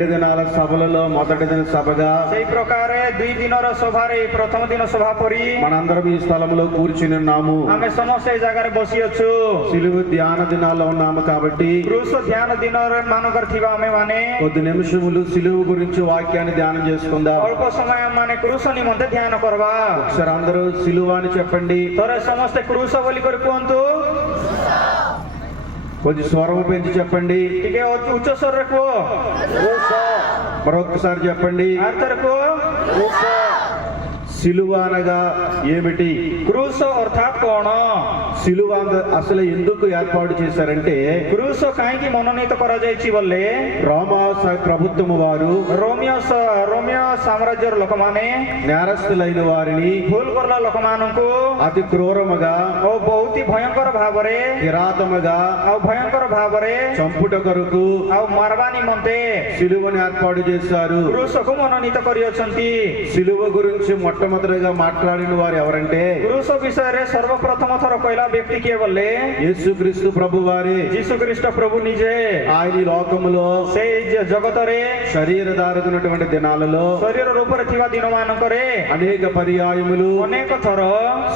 2 దినాల సభలలో మొదటి దిన సభగా ସେଇ ପ୍ରକାରେ 2 ଦିନର ସଭାରେ ପ୍ରଥମ ଦିନ ସଭା ପରି మనందరం ఈ స్థలంలో కూర్చుని ఉన్నాము. ଆମେ ସମସ୍ତେ ଏ ଜାଗାରେ ବସିଅଛୁ. సిలువ ధ్యాన దినాల్లో ఉన్నాము కాబట్టి କ୍ରୁଶ ଧ୍ୟାନ ଦିନ ମାନଙ୍କର ଥିବା ଆମେ ମାନେ కొద్ది నిమిషములు సిలువ గురించి వాక్యాన్ని ధ్యానం చేసుకుందాం. ଅଳ୍ପ ସମୟ ମାନେ କ୍ରୁଶ ନିମନ୍ତେ ଧ୍ୟାନ କରିବା. ఒకసారి అందరూ సిలువ అని చెప్పండి. ଥରେ ସମସ୍ତେ କ୍ରୁଶ ବୋଲି କରି କୁହନ୍ତୁ. కొద్ది స్వరం పెంచి చెప్పండి. ଟିକେ ଉଚ୍ଚ ସ୍ୱରରେ କୁହ. మరొకసారి చెప్పండి. ଆଉ ଥରେ କୁହ. సిలువ అనగా ఏమిటి? క్రూశ ଅର୍ଥାତ୍ କଣ? సిలువ అసలు ఎందుకు ఏర్పాటు చేశారంటే କ୍ରୁଶ କାହିଁକି ମନୋନୀତ କରାଯାଇଛି ବୋଲେ రోమా ప్రభుత్వం వారు ରୋମିଓ ସାମ୍ରାଜ୍ୟର ଲୋକମାନେ నేరస్తులైన వారిని ଭୁଲ କଲା ଲୋକମାନଙ୍କୁ అతి క్రూరముగా ଓ ବହୁତ ଭୟଙ୍କର ଭାବରେ కిరాతముగా ଆଉ ଭୟଙ୍କର ଭାବରେ చంపుట కొరకు ଆଉ ମାରବା ନିମନ୍ତେ సిలువను ఏర్పాటు చేశారు. କ୍ରୁଶକୁ ମନୋନୀତ କରିଅଛନ୍ତି. సిలువ గురించి మొట్టమొదటిగా మాట్లాడిన వారు ఎవరంటే କ୍ରୁଶ ବିଷୟରେ ସର୍ବପ୍ରଥମ ଥର କହିଲା ବ୍ୟକ୍ତି କିଏ ବୋଲେ యేసుక్రీస్తు ప్రభు వారే. ଯୀଶୁଖ୍ରୀଷ୍ଟ ପ୍ରଭୁ ନିଜେ ఆయన ఈ లోకములో ସେଇ ଜଗତରେ శరీరధారకున్నటువంటి దినాలలో ଶରୀର ରୂପରେ ଥିବା ଦିନମାନଙ୍କରେ అనేక పర్యాయములు ଅନେକ ଥର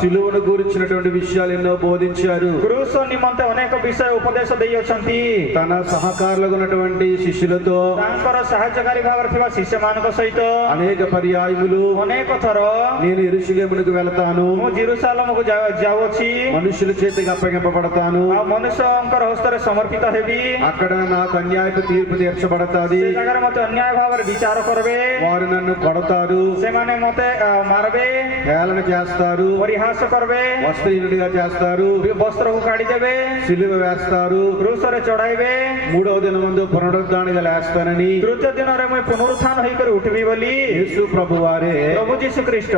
సిలువను గురించినటువంటి విషయాలు ఎన్నో బోధించారు. କ୍ରୁଶ ନିମନ୍ତେ ଅନେକ ବିଷୟ ଉପଦେଶ ଦେଇଅଛନ୍ତି. తన సహకారులుగా ఉన్నటువంటి శిష్యులతో ତାଙ୍କର ସାହାଯ୍ୟକାରୀ ଭାବରେ ଥିବା ଶିଷ୍ୟମାନଙ୍କ ସହିତ అనేక పర్యాయములు ଅନେକ ଥର నేను యెరూషలేమునకు వెళతాను, ମୁଁ ଜେରୁସାଲେମକୁ ଯାଉଅଛି, మనుషుల చేతికి అప్పగింపబడతాను, ଆଉ ମନୁଷ୍ୟଙ୍କର ହସ୍ତରେ ସମର୍ପିତ ହେବି, అక్కడ నాకు అన్యాయపు తీర్పు తీర్చబడతాది, ସେ ଜାଗାରେ ମତେ ଅନ୍ୟାୟ ଭାବରେ ବିଚାର କରିବେ, వారు నన్ను కొడతారు, ସେମାନେ ମତେ ମାରବେ, హేళన చేస్తారు, ପରିହାସ କରିବେ, వస్త్రహీనుడిగా చేస్తారు, ବସ୍ତ୍ରକୁ କାଢିଦେବେ, సిలువ వేస్తారు, କ୍ରୁଶରେ ଚଢାଇବେ, 3వ దినమందు పునరుద్ధానిగా లేస్తానని ତୃତୀୟ ଦିନରେ ମୁଁ ପୁନରୁତ୍ଥାନ ହେଇକରି ଉଠିବି ବୋଲି యేసు ప్రభు వారే ପ୍ରଭୁ ଯୀଶୁଖ୍ରୀଷ୍ଟ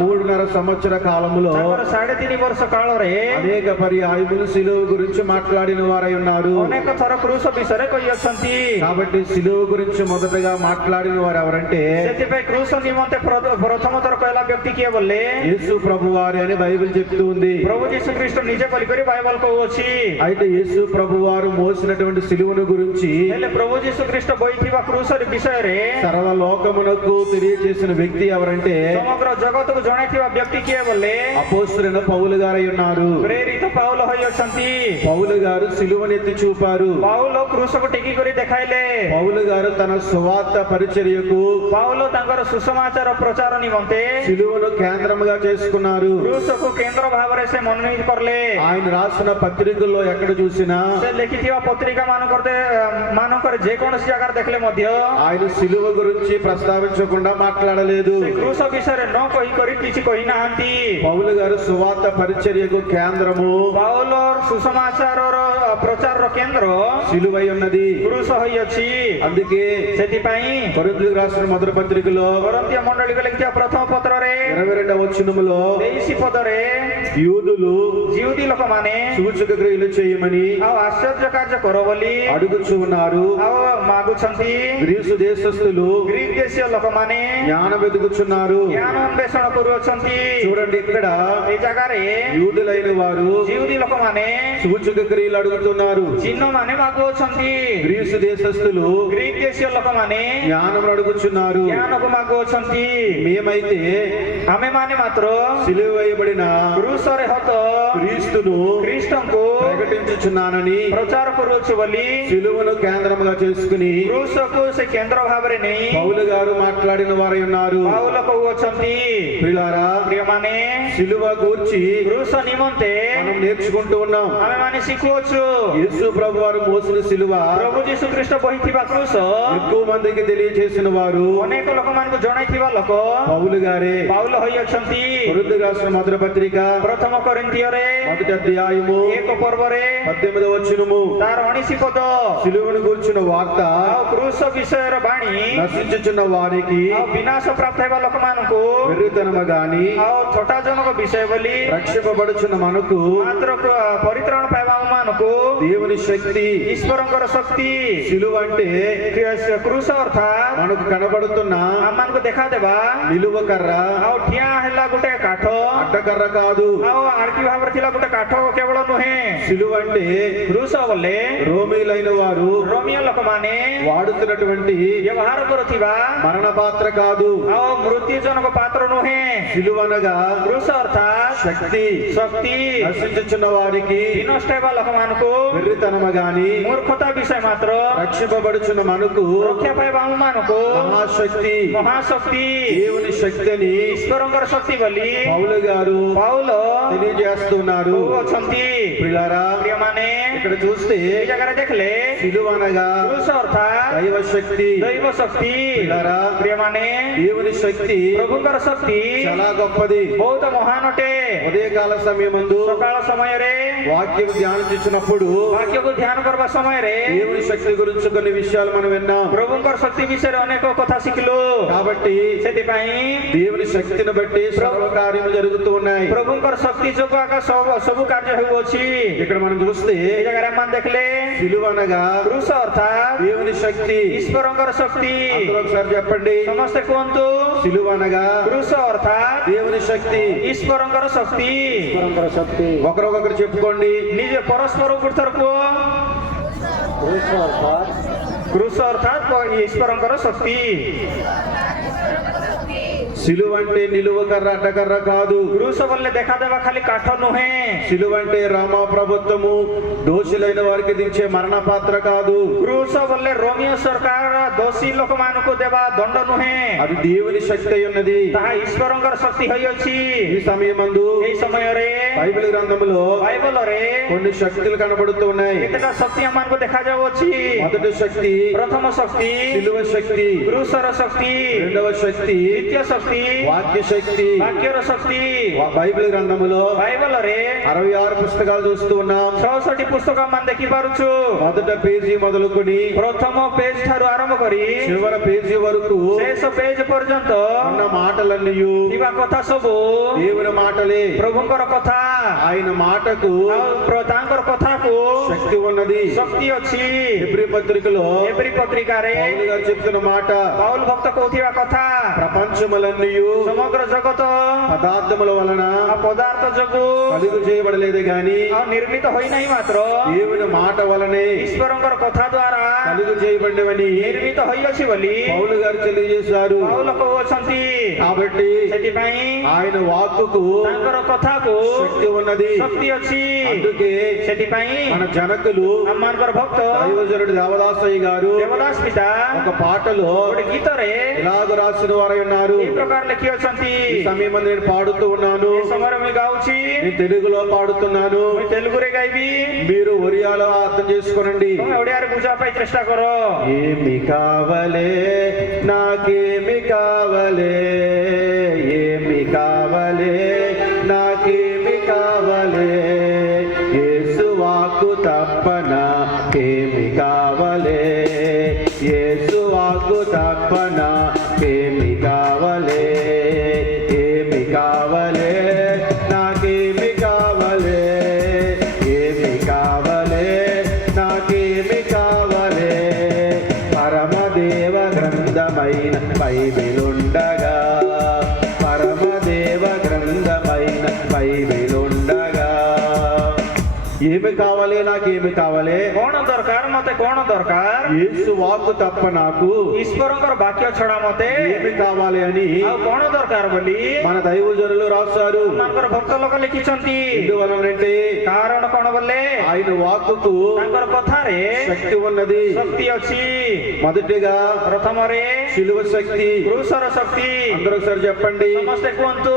3.5 సంవత్సర కాలములో ତାଙ୍କର 3.5 ବର୍ଷ କାଳରେ అనేక పర్యాయములు సిలువ గురించి మాట్లాడిన వారై ఉన్నారు. ଅନେକ ଥର କ୍ରୁଶ ବିଷୟରେ କହିଅଛନ୍ତି. కాబట్టి సిలువ గురించి మొదటగా మాట్లాడిన వారు ఎవరంటే ସେଥିପାଇଁ କ୍ରୁଶ ନିମନ୍ତେ ପ୍ରଥମ ଥର କହିଲା ବ୍ୟକ୍ତି କିଏ ବୋଲେ యేసు ప్రభు వారే అని బైబిల్ చెప్తూ ఉంది. ପ୍ରଭୁ ଯୀଶୁଖ୍ରୀଷ୍ଟ ନିଜେ ବୋଲିକରି ବାଇବଲ କହୁଅଛି. అయితే యేసు ప్రభు వారు మోసినటువంటి సిలువను గురించి ହେଲେ ପ୍ରଭୁ ଯୀଶୁଖ୍ରୀଷ୍ଟ ବୋଇଥିବା କ୍ରୁଶ ବିଷୟରେ సర్వ లోకమునకు తెలియజేసిన వ్యక్తి ఎవరంటే ସମଗ୍ର ଜଗତକୁ ଜଣାଇଥିବା ବ୍ୟକ୍ତି କିଏ ବୋଲେ అపోస్తలుడైన పౌలు గారై ఉన్నారు. ପ୍ରେରିତ ପାଉଲ ହୋଇଅଛନ୍ତି. పౌలు గారు సిలువను ఎత్తి చూపారు. ପାଉଲ କ୍ରୁଶକୁ ଟେକି କରି ଦେଖାଇଲେ. పౌలు గారు తన సువార్త పరిచర్యకు ପାଉଲ ତାଙ୍କର ସୁସମାଚାର ପ୍ରଚାର ନିମନ୍ତେ సిలువను కేంద్రముగా చేసుకున్నారు. କ୍ରୁଶକୁ କେନ୍ଦ୍ର ଭାବରେ ସେ ମନୋନୀତ କଲେ. ఆయన రాసిన పత్రికల్లో ఎక్కడ చూసినా ସେ ଲେଖିଥିବା ପତ୍ରିକା ମାନଙ୍କରେ ଯେକୌଣସି ଜାଗାରେ ଦେଖିଲେ ମଧ୍ୟ ఆయన సిలువ గురించి ప్రస్తావించకుండా మాట్లాడలేదు. ସେ କ୍ରୁଶ ବିଷୟରେ ନ କହିକରି କିଛି କହିନାହାନ୍ତି. పౌలు గారు సువార్త పరిచర్యకు కేంద్రము ପାଉଲର ସୁସମାଚାରର ପ୍ରଚାରର କେନ୍ଦ୍ର సిలువై ఉన్నది. କ୍ରୁଶ ହୋଇଅଛି. అందుకే ସେଥିପାଇଁ కొరింథీయులకు రాసిన మొదటి పత్రికలో కొరింథీయ మండଳିకి ଲେଖିଥିବା ପ୍ରଥମ ପତ୍ରରେ 22వ వచనములో 23 ପଦରେ యూదులు ଜିହୁଦୀ ଲୋକମାନେ సూచక క్రియలు చేయమని ଆଉ ଆଶ୍ଚର୍ଯ୍ୟ କାର୍ଯ୍ୟ କର ବୋଲି అడుగుచూ ఉన్నారు. ଆଉ ମାଗୁଛନ୍ତି. గ్రీసు దేశస్థులు ଗ୍ରୀକ ଦେଶୀୟ ଲୋକମାନେ జ్ఞానం వెతుకుచున్నారు. ଜ୍ଞାନ ଅନ୍వేଷଣ କରୁଅଛନ୍ତି. చూడండి, ఇక్కడ এই ଜାଗାରେ యూదులైన వారు ଜିହୁଦୀ ଲୋକମାନେ సూచక క్రియలు అడుగుతున్నారు. ଚିହ୍ନ ମାନେ ମାଗୁଅଛନ୍ତି. గ్రీసు దేశస్థులు ଗ୍ରୀକ ଦେଶୀୟ ଲୋକମାନେ జ్ఞానం అడుగుచున్నారు. ଜ୍ଞାନକୁ ମାଗୁଅଛନ୍ତି. మేమైతే ଆମେମାନେ ମାତ୍ର సిలువ వేయబడిన କ୍ରୁଶରେ ହତ క్రీస్తును ଖ୍ରୀଷ୍ଟଙ୍କୁ ప్రకటించుచున్నానని ପ୍ରଚାର କରୁଅଛୁ ବୋଲି సిలువను కేంద్రముగా చేసుకుని କ୍ରୁଶକୁ ସେ କେନ୍ଦ୍ର ଭାବରେ ନେଇ పౌలు గారు మాట్లాడిన వారై ఉన్నారు. ପାଉଲ କହୁଅଛନ୍ତି. ప్రియులారా, ପ୍ରିୟମାନେ, సిలువ గూర్చి କ୍ରୁଶ ନିମନ୍ତେ మనం నేర్చుకుంటూ ఉన్నాం. ଆମେମାନେ ଶିଖୁଅଛୁ. యేసు ప్రభు వారు మోసిన సిలువ ପ୍ରଭୁ ଯୀଶୁଖ୍ରୀଷ୍ଟ ବୋହିଥିବା କ୍ରୁଶ ఎక్కువ మందికి తెలియజేసిన వారు ଅନେକ ଲୋକମାନଙ୍କୁ ଜଣାଇଥିବା ଲୋକ పౌలు గారే. ପାଉଲ ହୋଇଅଛନ୍ତି. కొరింథీయులకు రాసిన మొదటి పత్రిక ପ୍ରଥମ కొరింథీୟରେ మొదటి అధ్యాయము 1 ପର୍ବରେ 18వ వచనము ତାର 19 ପଦ సిలువను గూర్చిన వార్త ଆଉ କ୍ରୁଶ ବିଷୟର ବାଣୀ నశించుచున్న వారికి ଆଉ ବିନାଶ ପ୍ରାପ୍ତ ହେବା ଲୋକମାନଙ୍କୁ వెర్రితనము గాని ଆଉ ଥଟ୍ଟାଜନକ ବିଷୟ ବୋଲି రక్షింపబడుచున్న మనకు ମାତ୍ର ପରିତ୍ରାଣ ପାଇବା ଲୋକମାନଙ୍କୁ దేవుని శక్తి. ଈଶ୍ୱରଙ୍କର ଶକ୍ତି సిలువ అంటే କୃଷ ଅର୍ଥାତ మనకు కనబడుతున్న ଆମମାନଙ୍କୁ ଦେଖାଦେବା నిలువ కర్ర, ଆଉ ଠିଆ ହେଲା ଗୋଟେ କାଠ అడ్డకర్ర కాదు. ଆଉ ଆଡ଼କି ଭାବରେ ଥିଲା ଗୋଟେ କାଠ କେବଳ ନୁହେଁ సిలువ అంటే କୃଷ ବୋଲେ రోమీలైన వారు ରୋମିଓ ଲୋକମାନେ వాడుతున్నటువంటి ବ୍ୟବହାର କରୁଥିବା మరణ పాత్ర కాదు. ଆଉ ମୃତ୍ୟୁଜନକ ପାତ୍ର ନୁହେଁ సిలువ అనగా କୃଷ ଅର୍ଥାତ శక్తి. ଶକ୍ତି నశించుచున్న వారికి ବିନଷ୍ଟ ହେବା ଲୋକମାନଙ୍କୁ వెర్రితనమ గాని ମୂର୍ଖତା ବିଷୟ ମାତ୍ର రక్షింపబడుచున్న మనకు ରକ୍ଷା ପାଇବା ଆମମାନଙ୍କୁ మహాశక్తి, ମହାଶକ୍ତି దేవుని శక్తి అని ଈଶ୍ୱରଙ୍କର ଶକ୍ତି ବୋଲି పౌలు గారు ପାଉଲ తెలియజేస్తున్నారు. ଅଛନ୍ତି। ప్రియులారా, ପ୍ରିୟମାନେ ఇక్కడ చూస్తే এই ଜାଗାରେ ଦେଖିଲେ సిలువ అనగా କୃଷ ଅର୍ଥାତ దైవ శక్తి. ଦୈବ ଶକ୍ତି। ప్రియులారా, ପ୍ରିୟମାନେ దేవుని శక్తి ପ୍ରଭୁଙ୍କର ଶକ୍ତି చాలా గొప్పది. ବହୁତ ମହାନ ଅଟେ। ఉదయకాల సమయమందు ସକାଳ ସମୟରେ వాక్యం ధ్యానించినప్పుడు ବାକ୍ୟକୁ ଧ୍ୟାନ କରିବା ସମୟରେ దేవుని శక్తి గురించి కొన్ని విషయాలు మనం విన్నాం. ପ୍ରଭୁଙ୍କର ଶକ୍ତି ବିଷୟରେ ଅନେକ କଥା ଶିଖିଲୁ। కాబట్టి ସେଥିପାଇଁ దేవుని శక్తిని బట్టి సర్వ కార్యము జరుగుతూ ఉన్నాయి. ପ୍ରଭୁଙ୍କର ଶକ୍ତି ଯୋଗୁଁ ଆକା ସବୁ କାର୍ଯ୍ୟ ହେଉଅଛି। ఇక్కడ మనం చూస్తే ଏ ଜାଗାରେ ଆମେ ଦେଖିଲେ సిలువ అనగా କୃଷ ଅର୍ଥାତ దేవుని శక్తి. ଈଶ୍ୱରଙ୍କର ଶକ୍ତି। అందరూ ఒకసారి చెప్పండి. ସମସ୍ତେ କୁହନ୍ତୁ సిలువ అనగా କୃଷ ଅର୍ଥାତ దేవుని శక్తి. ଈଶ୍ୱରଙ୍କର ଶକ୍ତି। ఒకరొకరు చెప్పుకోండి. ନିଜେ ପରସ୍ପର ଥର କୁହ କୃଷ ଅର୍ଥାତ ଈଶ୍ୱରଙ୍କର ଶକ୍ତି। సిలువ అంటే నిలువ కర్ర, అడ్డకర్ర కాదు. କୃଷ ବୋଲେ ଦେଖାଦେବା ଖାଲି କାଠ ନୁହେଁ। సిలువ అంటే రామ ప్రభుత్వము దోషులైన వారికి దించే మరణ పాత్ర కాదు. କୃଷ ବୋଲେ ରୋମିଓ ସରକାର ଦୋଷୀ ଲୋକମାନଙ୍କୁ ଦେବା ଦଣ୍ଡ ନୁହେଁ। అది దేవుని శక్తి అయి ఉన్నది. ତାହା ଈଶ୍ୱରଙ୍କର ଶକ୍ତି ହୋଇଅଛି। ఈ సమయమందు ଏହି ସମୟରେ బైబిల్ గ్రంథములో ବାଇବଲରେ కొన్ని శక్తులు కనబడుతూ ఉన్నాయి. କେତେଟା ଶକ୍ତି ଆମମାନଙ୍କୁ ଦେଖାଯାଉଅଛି। మొదటి శక్తి ପ୍ରଥମ ଶକ୍తి సిలువ శక్తి, କୃଷର ଶକ୍ତି, రెండవ శక్తి ଦ୍ୱିତୀୟ ଶକ୍ତି వాక్య శక్తి. ବାକ୍ୟର ଶକ୍ତି। బైబిల్ గ్రంథములో ବାଇବଲରେ 66 పుస్తకాలు చూస్తూ ఉన్నాం. 66 పుస్తକ ଆମେ ଦେଖିପାରୁଛୁ। మొదట పేజీ మొదలుకొని ପ୍ରଥମ ପେଜ ଠାରୁ ଆରମ୍ଭ କରି చివరి పేజీ వరకు ଶେଷ ପେଜ ପର୍ଯ୍ୟନ୍ତ ఉన్న మాటలన్నీ ଥିବା କଥା ସବୁ దేవుని మాటలే. ପ୍ରଭୁଙ୍କର କଥା। ఆయన మాటకు ଆଉ ତାଙ୍କର କଥାକୁ శక్తి ఉన్నది. ଶକ୍ତି ଅଛି। హెబ్రీ పత్రికలో ଏପ୍ରି ପତ୍ରିକାରେ పౌలు గారు చెప్తున్న మాట, ପାଉଲ ଭକ୍ତ କହୁଥିବା କଥା ప్రపంచములన్నీ ସମଗ୍ର ଜଗତ పదార్థముల వలన ఆ ପଦାର୍ଥ ଯୋଗୁ కలుగు చేయబడలేదు గాని ଆଉ ନିର୍ମିତ ହୋଇନାହିଁ ମାତ୍ର దేవుని మాట వలనే ଈଶ୍ୱରଙ୍କର କଥା ଦ୍ୱାରା కలుగు చేయబడినవని ନିର୍ମିତ ହୋଇଅଛି ବୋଲି పౌలు గారు తెలియజేశారు. ପାଉଲ କହୁଅଛନ୍ତି। కాబట్టి ସେଥିପାଇଁ ఆయన వాక్కుకు ତାଙ୍କର କଥାକୁ శక్తి ఉన్నది. ଶକ୍ତି ଅଛି। అందుకే ସେଥିପାଇଁ మన జనకులు ଆମମାନଙ୍କର ଭକ୍ତ దైవజనుడు దేవదాసయ్య గారు ଦେବଦାସ ପିତା ఒక పాటలో ଗୋଟେ గୀତରେ ఇలాగ రాసిన వారై ఉన్నారు. ఈ ପ୍ରକାର ଲେଖି ଅଛନ୍ତି। ఈ సమయంలో నేను పాడుతూ ఉన్నాను. ଏ ସମୟରେ ମୁଁ ଗାଉଛି, నేను తెలుగులో పాడుతున్నాను. ମୁଁ ତେଲୁଗୁରେ ଗାଇବି, మీరు ఒరియాలో అర్థం చేసుకోనండి. ତମେ ଓଡ଼ିଆରେ ବୁଝିବା ପାଇଁ ଚେଷ୍ଟା କର। ఏమి కావలే నాకేమి కావలే, ఏమి కావలే నాకేమి కావలే, యేసు వాక్కు తప్ప నాకేమి కావలే, యేసు వాక్కు తప్ప నాకేమి కావలే, ఏమి కావలే నాకేమి కావలే, ఏమి కావలే నాకేమి కావలే, పరమదేవ గ్రంథమైన బైబిలుండగా, పరమదేవ గ్రంథమైన బైబిలుండగా, ఏమి కావాలి నాకేమి కావాలి, କଣ ଦରକାର ମତେ, କଣ ଦରକାର? యేసు వాక్కు తప్ప నాకు ଈଶ୍ୱରଙ୍କର ବାକ୍ୟ ଛଡା ମତେ ఏమి కావాలి అని ଆଉ କଣ ଦରକାର ବୋଲି మన దైవజనులు రాస్తారు. ଆମମାନଙ୍କର ଭକ୍ତ ଲୋକ ଲେଖିଛନ୍ତି। ఎందువలనంటే କାରଣ କଣ ବୋଲେ ఆయన వాక్కుకు ତାଙ୍କର କଥାରେ శక్తి ఉన్నది. ଶକ୍ତି ଅଛି। మొదటిగా ପ୍ରଥମରେ సిలువ శక్తి. କୃଷର ଶକ୍ତି। అందరూ ఒకసారి చెప్పండి. ସମସ୍ତେ କୁହନ୍ତୁ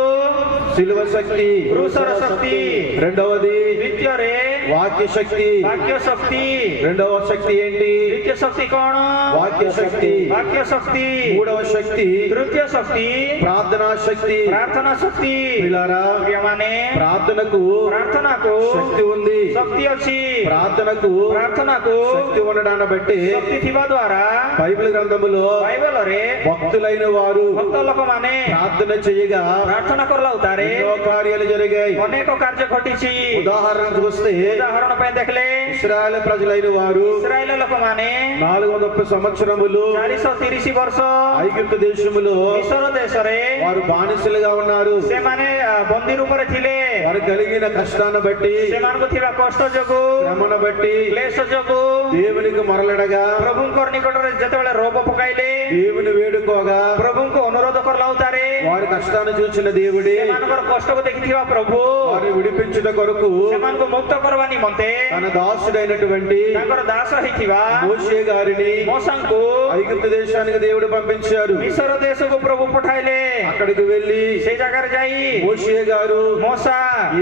సిలువ శక్తి. କୃଷର శక్తి। రెండవది ଦ୍ୱିତୀୟରେ వాక్య శక్తి. ବାକ୍ୟ ଶକ୍ତି। రెండవ శక్తి ఏంటి? ଦ୍ୱିତୀୟ ଶକ୍ତି କଣ? వాక్య శక్తి. ବାକ୍ୟ ଶକ୍ତି। మూడవ శక్తి ତୃତୀୟ ଶକ୍ତି ప్రార్థనా శక్తి. ପ୍ରାର୍ଥନା ଶକ୍ତି। పిల్లారా, ପ୍ରିୟମାନେ ప్రార్థనకు ପ୍ରାର୍ଥନାକୁ శక్తి ఉంది. ଶକ୍ତି ଅଛି। ప్రార్థనకు ପ୍ରାର୍ଥନାକୁ శక్తి ఉండడాన్ని బట్టి ଶକ୍ତି ଥିବା ଦ୍ୱାରା బైబిల్ గ్రంథములో ବାଇବଲରେ భక్తులైన వారు ଭକ୍ତ ଲୋକମାନେ ప్రార్థన చేయగా ପ୍ରାର୍ଥନା କଲାଉତାରେ ఎన్నో కార్యాలు జరిగాయి. ଅନେକ କାର୍ଯ୍ୟ ଘଟିଛି। ఉదాహరణ చూస్తే ఉదాహరణ ପାଇଁ ଦେଖିଲେ ఇశ్రాయేలు ప్రజలైన వారు ଇସ୍ରାଏଲ ଲୋକମାନେ 430 సంవత్సరములు 430 ବର୍ଷ ఐగుప్తు దేశములో ମିଶର ଦେଶରେ వారు బానిసలుగా ఉన్నారు. ସେମାନେ ବନ୍ଦୀ ରୂପରେ ଥିଲେ। వారు కలిగిన కష్టాన్ని బట్టి ସେମାନଙ୍କୁ ଥିବା କଷ୍ଟ ଯୋଗୁ శ్రమను బట్టి କ୍ଲେଶ ଯୋଗୁ దేవునికి మొరలడగా ପ୍ରଭୁଙ୍କର ନିକଟରେ ଯେତେବେଳେ ରୋଗ ପକାଇଲେ దేవుని వేడుకోగా ପ୍ରଭୁଙ୍କୁ ଅନୁରୋଧ କଲାଉତାରେ వారి కష్టాన్ని చూసిన దేవుడే ସେମାନଙ୍କର କଷ୍ଟକୁ ଦେଖିଥିବା ପ୍ରଭୁ వారిని విడిపించుట కొరకు ସେମାନଙ୍କୁ ମୁକ୍ତ କରିବା ନିମନ୍ତେ తన దాసుడైనటువంటి ତାଙ୍କର ଦାସ ହେଇଥିବା మోషే గారిని ମୋସାଙ୍କୁ ఐగుప్తు దేశానికి దేవుడు పంపించారు. ମିଶର ଦେଶକୁ ପ୍ରଭୁ ପଠାଇଲେ। అక్కడికి వెళ్లి ସେ ଜାଗାରେ ଯାଇ మోషే గారు ମୋସା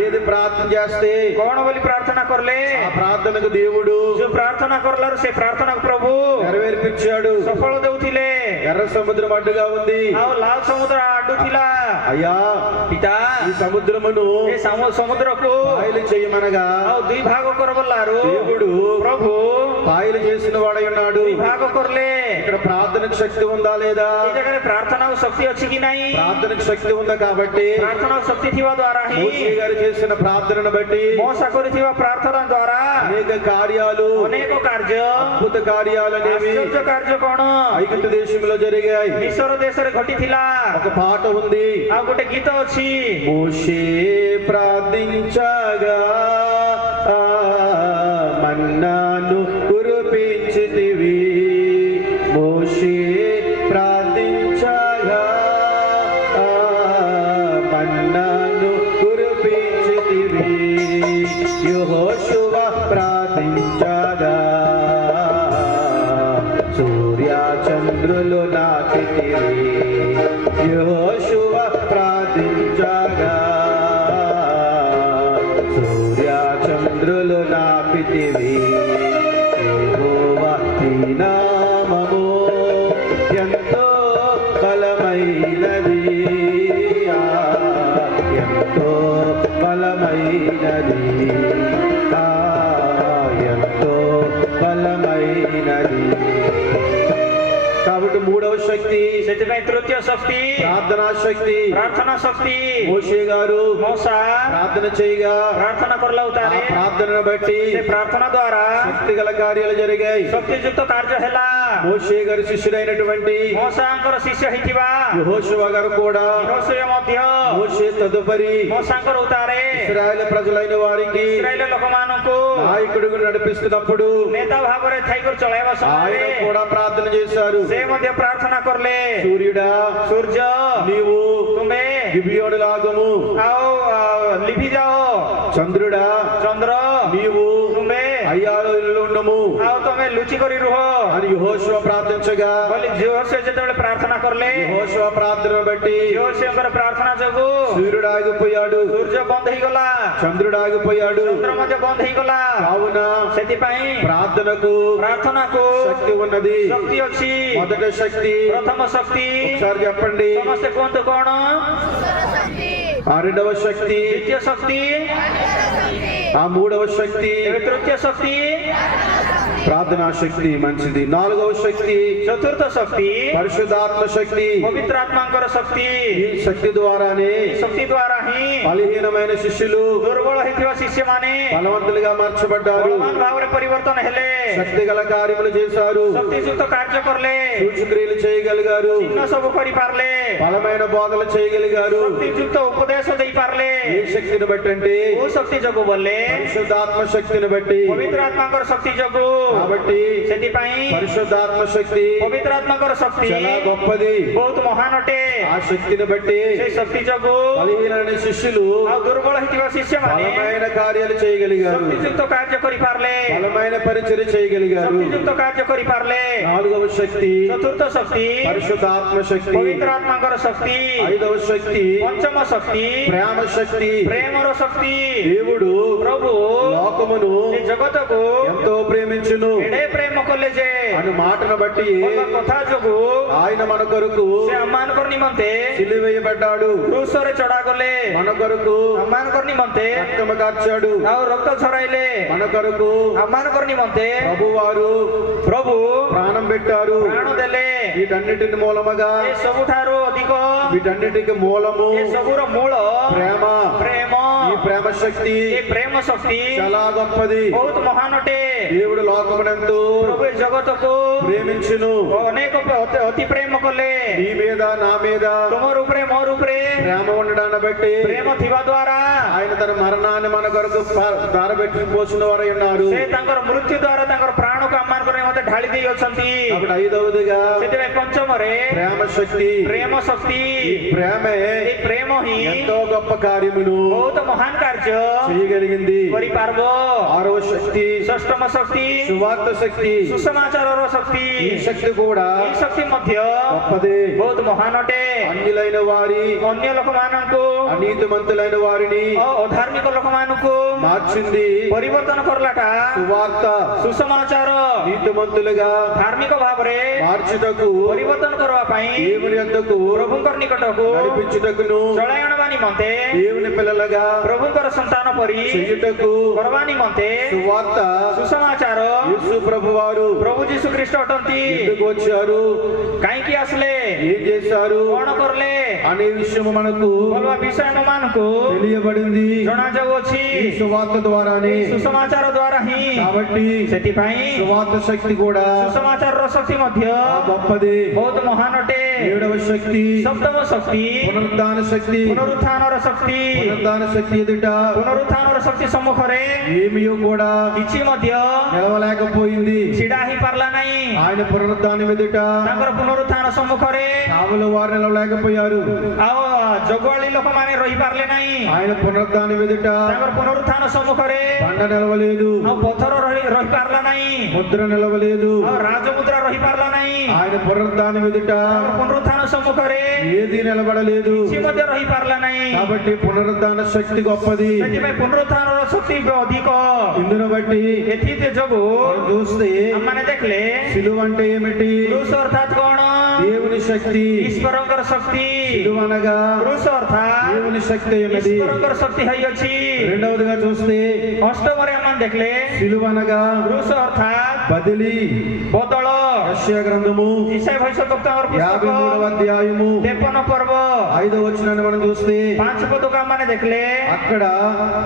ఏది ప్రార్థన చేస్తే କଣ ବୋଲି ପ୍ରାର୍ଥନା କଲେ ఆ ప్రార్థనకు దేవుడు ଯୋଉ ପ୍ରାର୍ଥନା କରଲାରୁ ସେ ପ୍ରାର୍ଥନାକୁ ପ୍ରଭୁ నెరవేర్పించాడు. ସଫଳ ଦେଉଥିଲେ। ఎర్ర సముద్రం అడ్డుగా ఉంది. ଆଉ ଲାଲ ସମୁଦ୍ର ଆଡୁ ଥିଲା। అయ్యా ପିତା ఈ సముద్రమును ଏ ସମୁଦ୍ରକୁ పాయలు చేయమనగా ଆଉ ଦୁଇ ଭାଗ କରବଲାରୁ దేవుడు ପ୍ରଭୁ పాయలు చేసిన వాడై ఉన్నాడు. ଦୁଇ ଭାଗ କରଲେ। ఇక్కడ ప్రార్థనకు శక్తి ఉందా లేదా? ଏ ଜାଗାରେ ପ୍ରାର୍ଥନାକୁ ଶକ୍ତି ଅଛି କି ନାହିଁ? ప్రార్థనకు శక్తి ఉందా కాబట్టి ପ୍ରାର୍ଥନାକୁ ଶକ୍ତି ଥିବା ଦ୍ୱାରା మోషే ହିଁ గారు చేసిన ప్రార్థనను బట్టి ମୋସା କରିଥିବା ପ୍ରାର୍ଥନା ଦ୍ୱାରା అనేక కార్యాలు ଅନେକ କାର୍ଯ୍ୟ అద్భుత కార్యాలు అనేవి ଆଶ୍ଚର୍ଯ୍ୟ କାର୍ଯ୍ୟ କଣ ఐగుప్తు దేశంలో జరిగాయి. ମିଶର ଦେଶରେ ଘଟିଥିଲା। ఒక పాట ఉంది. ଆଉ ଗୋଟେ గీତ ଅଛି। మోషే ప్రార్థించగా మన్నాను కురిపించితివి. మోషే ప్రార్థించగా మన్నాను కురిపించితివి. యెహోషువ ప్రార్థించగా సూర్య చంద్రులు నాటితివి. యెహోషువ ప్రార్థించగా సూర్య చంద్రులు నాపితివి. యెహోవా నీ నామము ఎంతో బలమైనది. ఎంతో బలమైనది. ఎంతో బలమైనది. కాబట్టి మూడవ శక్తి ସେଥିପାଇଁ ତୃତୀୟ ଶକ୍ତି ప్రార్థనా శక్తి. ପ୍ରାର୍ଥନା ଶକ୍ତି। మోషే గారు ମୋସା ప్రార్థన చేయగా ପ୍ରାର୍ଥନା ఆ କରଲାଉତାରେ ప్రార్థనను బట్టి ସେ ପ୍ରାର୍ଥନା ଦ୍ୱାରା శక్తి గల కార్యాలు జరిగాయి. ଶକ୍ତିଯୁକ୍ତ କାର୍ଯ୍ୟ ହେଲା। మోషే గారి శిష్యుడైనటువంటి ମୋସାଙ୍କର ଶିଷ୍ୟ ହେଇଥିବା యెహోషువ గారు కూడా ଯହୋଶୁవ ମଧ୍ୟ మోషే తదుపరి ମୋସାଙ୍କର ଉତ୍ତାରେ ఇశ్రాయేలు ప్రజలైన వారికి ଇସ୍ରାଏଲ ଲୋକମାନଙ୍କୁ నాయకుడుగా నడిపిస్తున్నప్పుడు ନେତା ଭାବରେ ଥାଇକରି ଚଳାଇବା ఆయన ସମୟରେ కూడా ప్రార్థన చేశారు. ସେ ମଧ୍ୟ ପ୍ରାର୍ଥନା କରଲେ। సూర్యుడా ସୂର୍ଯ୍ୟ నీవు ତୁମେ గిబియోను లాగము. ଆଉ ଲିଭି ଯାଅ। చంద్రుడా ଚନ୍ଦ୍ର నీవు ତୁମେ అయ్యాలో ఇల్లు ఉండము ଆଉ ତମେ ଲୁଚି କରି ରୁହ అని యెహోషువ ప్రార్థించగా ବୋଲି ଯହୋଶୁవ ଯେତେବେଳେ ପ୍ରାର୍ଥନା କରଲେ యెహోషువ ప్రార్థనను బట్టి ଯହୋଶୁవଙ୍କର ପ୍ରାର୍ଥନା ଯୋଗୁ సూర్యుడు ఆగిపోయాడు. ସୂର୍ଯ୍ୟ ବନ୍ଦ ହେଇଗଲା। చంద్రుడు ఆగిపోయాడు. ଚନ୍ଦ୍ର ମଧ୍ୟ ବନ୍ଦ ହେଇଗଲା। కావున ସେଥିପାଇଁ ప్రార్థనకు ପ୍ରାର୍ଥନାକୁ శక్తి ఉన్నది. ଶକ୍ତି ଅଛି। మొదటి శక్తి ପ୍ରଥମ ଶକ୍ତି ఒకసారి చెప్పండి. ସମସ୍ତେ କୁହନ୍ତୁ କଣ? ఆ రెండవ శక్తి, ଦ୍ୱିତୀୟ ଶକ୍ତି, ఆ మూడవ శక్తి ଏବେ ତୃତୀୟ ଶକ୍ତି, ప్రార్థనా శక్తి మంచిది. నాలుగవ శక్తి ଚତୁର୍ଥ ଶକ୍ତି పరిశుద్ధాత్మ శక్తి. ପବିତ୍ର ଆତ୍ମାଙ୍କର ଶକ୍ତି। ఈ శక్తి ద్వారానే ଏହି ଶକ୍ତି ଦ୍ୱାରା ହିଁ బలహీనమైన శిష్యులు ଦୁର୍ବଳ ହେଇଥିବା ଶିଷ୍ୟମାନେ బలవంతులుగా మార్చబడ్డారు. ବଳବାନ ଭାବରେ ପରିବର୍ତ୍ତନ ହେଲେ। శక్తి గల కార్యములు చేశారు. ଶକ୍ତିଯୁକ୍ତ କାର୍ଯ୍ୟ କଲେ। సూచక్రియలు చేయగలిగారు. ଚିହ୍ନ ସବୁ କରିପାରିଲେ। బలమైన బోధలు చేయగలిగారు. ଶକ୍ତିଯୁକ୍ତ ଉପଦେଶ ଦେଇପାରିଲେ। ఏ శక్తిని బట్టి అంటే କୋଉ ଶକ୍ତି ଯୋଗୁ ବୋଲେ? పరిశుద్ధాత్మ శక్తిని బట్టి. ପବିତ୍ର ଆତ୍ମାଙ୍କର ଶକ୍ତି ଯୋଗୁ। కాబట్టి ସେଥିପାଇଁ పరిశుద్ధాత్మ శక్తి ପବିତ୍ର ଆତ୍ମାଙ୍କର ଶକ୍ତି చాలా గొప్పది. ବହୁତ ମହାନ ଅଟେ। ఆ శక్తిని బట్టి ସେଇ ଶକ୍ତି ଯୋଗୁ బలహీనమైన శిష్యులు ଆଉ ଦୁର୍ବଳ ହେଇଥିବା ଶିଷ୍ୟମାନେ బలమైన కార్యాలు చేయగలిగారు. ଶକ୍ତିଯୁକ୍ତ କାର୍ଯ୍ୟ କରିପାରିଲେ। బలమైన పరిచర్య చేయగలిగారు. ଶକ୍ତିଯୁକ୍ତ କାର୍ଯ୍ୟ କରିପାରିଲେ। నాలుగవ శక్తి ଚତୁର୍ଥ ଶକ୍ତି పరిశుద్ధాత్మ శక్తి. ପବିତ୍ର ଆତ୍ମାଙ୍କର ଶକ୍ତି। ఐదవ శక్తి ପଞ୍ଚମ ଶକ୍ତି ప్రేమ శక్తి. ପ୍ରେମର ଶକ୍ତି। దేవుడు ପ୍ରଭୁ లోకమును ଏ ଜଗତକୁ ఎంతో ప్రేమించును ଏଡ଼େ ପ୍ରେମ କଲେ ଯେ అను మాటను బట్టి କହିବା କଥା ଯୋଗୁ ఆయన మన కొరకు ସେ ଆମମାନଙ୍କର ନିମନ୍ତେ సిలువేయబడ్డాడు, କ୍ରୁଶରେ ଚଢା ଗଲେ, మన కొరకు ଆମମାନଙ୍କର ନିମନ୍ତେ రక్తము కార్చాడు, ଆଉ ରକ୍ତ ଝରାଇଲେ, మన కొరకు ଆମମାନଙ୍କର ନିମନ୍ତେ ప్రభువారు ପ୍ରଭୁ ప్రాణం పెట్టారు. ପ୍ରାଣ ଦେଲେ। వీటన్నిటిని మూలముగా ଏ ସବୁଠାରୁ ଅଧିକ, వీటన్నిటికి మూలము ଏ ସବୁର ମୂଳ ప్రేమ. ପ୍ରେମ। ఈ ప్రేమ శక్తి ଏ ପ୍ରେମ ଶକ୍ତି చాలా గొప్పది. ବହୁତ ମହାନ ଅଟେ। దేవుడు లోకమునందు ପ୍ରଭୁ ଏ ଜଗତକୁ ప్రేమించును. ଅନେକ ଅତି ପ୍ରେମ କଲେ। నీ మీద నా మీద ତୁମର ଉପରେ ମୋର ଉପରେ ప్రేమ ఉండడాన్ని బట్టి ପ୍ରେମ ଥିବା ଦ୍ୱାରା ఆయన తన మరణాన్ని మన కొరకు ధారబెట్టి పోసిన వారై ఉన్నారు. ସେ ତାଙ୍କର ମୃତ୍ୟୁ ଦ୍ୱାରା ତାଙ୍କର ପ୍ରାଣକୁ ଆମମାନଙ୍କର ନିମନ୍ତେ ଢାଳି ଦେଇ ଅଛନ୍ତି। కాబట్టి ఐదవదిగా ସେଥିପାଇଁ ପଞ୍ଚମରେ ప్రేమ శక్తి. ପ୍ରେମ ଶକ୍ତି। ఈ ప్రేమే ଏ ପ୍ରେମ ହିଁ ఎంతో గొప్ప కార్యమును ବହୁତ ମହାନ କାର୍ଯ୍ୟ చేయగలిగింది. କରିପାରିବ। ఆరవ శక్తి ଷଷ୍ଠମ ଶକ୍ତି సువార్త శక్తి. ସୁସମାଚାରର ଶକ୍ତି। ఈ శక్తి కూడా ଏହି ଶକ୍ତି ମଧ୍ୟ గొప్పదే. ବହୁତ ମହାନ ଅଟେ। అన్యులైన వారి ଅନ୍ୟ ଲୋକମାନଙ୍କୁ, అనీతిమంతులైన వారిని ଅଧାର୍ମିକ ଲୋକମାନଙ୍କୁ మార్చింది. ପରିବର୍ତ୍ତନ କରଲାଟା సువార్త ସୁସମାଚାର నీతిమంతులుగా ଧାର୍ମିକ ଭାବରେ మార్చుటకు ପରିବର୍ତ୍ତନ କରିବା ପାଇଁ దేవుని యొద్దకు ପ୍ରଭୁଙ୍କର ନିକଟକୁ నడిపించుటకును ଚଳାଇ ଆଣିବା ନିମନ୍ତେ దేవుని పిల్లలుగా ପ୍ରଭୁଙ୍କର ସନ୍ତାନ ପରି చేయుటకు କରିବା ନିମନ୍ତେ సువార్త ସୁସମାଚାର యేసు ప్రభువారు ପ୍ରଭୁ ଯୀଶୁ ଖ୍ରୀଷ୍ଟ ଅଟନ୍ତି। ఎందుకు వచ్చారు, କାହିଁକି ଆସିଲେ, ఏం చేశారు କଣ କରିଲେ, అనే విషయం మనకు ବୋଲବା ବିଷୟ ଆମମାନଙ୍କୁ తెలియబడింది ଜଣାଯାଉଅଛି ఈ సువార్త ద్వారానే. ସୁସମାଚାର ଦ୍ୱାରା ହିଁ। కాబట్టి ସେଥିପାଇଁ సువార్త శక్తి కూడా ସୁସମାଚାରର ଶକ୍ତି ମଧ୍ୟ గొప్పది. ବହୁତ ମହାନ ଅଟେ। ఏడవ శక్తి ସପ୍ତମ ଶକ୍ତି పునరుద్ధాన శక్తి. ପୁନରୁତ୍ଥାନର ଶକ୍ତି। పునరుద్ధాన శక్తి ఎదుట ପୁନରୁତ୍ଥାନର ଶକ୍ତି ସମ୍ମୁଖରେ ఏమీ కూడా କିଛି ମଧ୍ୟ నిలవలేకపోయింది. ଛିଡା ହେଇପାରିଲା ନାହିଁ। ఆయన పునరుద్ధానం ఎదుట ତାଙ୍କର ପୁନରୁତ୍ଥାନ ସମ୍ମୁଖରେ కావలు వారు నిలవలేకపోయారు. ଆଉ ଜଗୁଆଳି ଲୋକମାନେ ରହିପାରିଲେ ନାହିଁ। ఆయన పునరుద్ధానం ఎదుట ତାଙ୍କର ପୁନରୁତ୍ଥାନ ସମ୍ମୁଖରେ బండ నిలవలేదు, ଆଉ ପଥର ରହିପାରିଲା ନାହିଁ। ముద్ర నిలవలేదు. ଆଉ ରାଜముଦ୍ରା ରହିପାରିଲା ନାହିଁ। ఆయన పునరుద్ధానం ఎదుట ତାଙ୍କର ପୁନରୁତ୍ଥାନ ସମ୍ମୁଖରେ ఏది నిలబడలేదు. କିଛି ମଧ୍ୟ ରହିପାରିଲା ନାହିଁ। కాబట్టి పునరుద్ధాన శక్తి గొప్పది. ସେଥିପାଇଁ ପୁନରୁତ୍ଥାନର ଶକ୍ତି ଅଧିକ। ఇందును బట్టి ଏଥି ଯୋଗୁ మనం చూస్తే ଆମମାନେ ଦେଖିଲେ సిలువ అంటే ఏమిటి? କ୍ରୁଶ ଅର୍ଥାତ୍ କଣ? దేవుని శక్తి. ଈଶ୍ୱରଙ୍କର ଶକ୍ତି। సిలువ అనగా କ୍ରୁଶ ଅର୍ଥାତ୍ దేవుని శక్తి అయినది. ଈଶ୍ୱରଙ୍କର ଶକ୍ତି ହେଇଅଛି। రెండవదిగా చూస్తే ଅଷ୍ଟମରେ ଆମମାନେ ଦେଖିଲେ సిలువ అనగా କ୍ରୁଶ ଅର୍ଥାତ୍ బదిలీ. ବଦଳ। యెషయా గ్రంథము ଇସାଇ ଭବିଷ୍ୟଦ୍ବକ୍ତାଙ୍କର ପୁସ୍ତକ 53వ అధ్యాయము 53 ପର୍ବ 5వ వచనాన్ని మనం చూస్తే 5 ପଦକୁ ଆମମାନେ ଦେଖିଲେ అక్కడ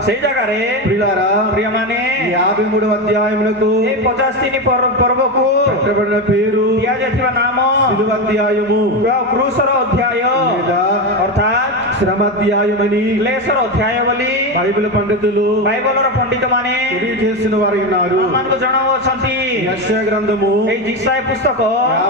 ସେଇ ଜାଗାରେ ప్రియులారా ପ୍ରିୟମାନେ 53వ అధ్యాయమునకు ଏ 53 ପର୍ବକୁ పెట్టబడిన పేరు ଦିଆଯାଇଥିବା ନାମ సిలువ అధ్యాయము କ୍ରୁଶର ଅଧ୍ୟାୟ లేదా ଅର୍ଥାତ୍ శ్రమ అధ్యాయమని କ୍ଲେଶର ଅଧ୍ୟାୟ ବୋଲି బైబిల్ పండితులు ବାଇବଲର ପଣ୍ଡିତମାନେ తెలియజేసిన వారు ఉన్నారు. ଆମମାନଙ୍କୁ ଜଣାଉଅଛନ୍ତି। యెషయా గ్రంథము ଏଇ ଇସାଇ పుస్తକ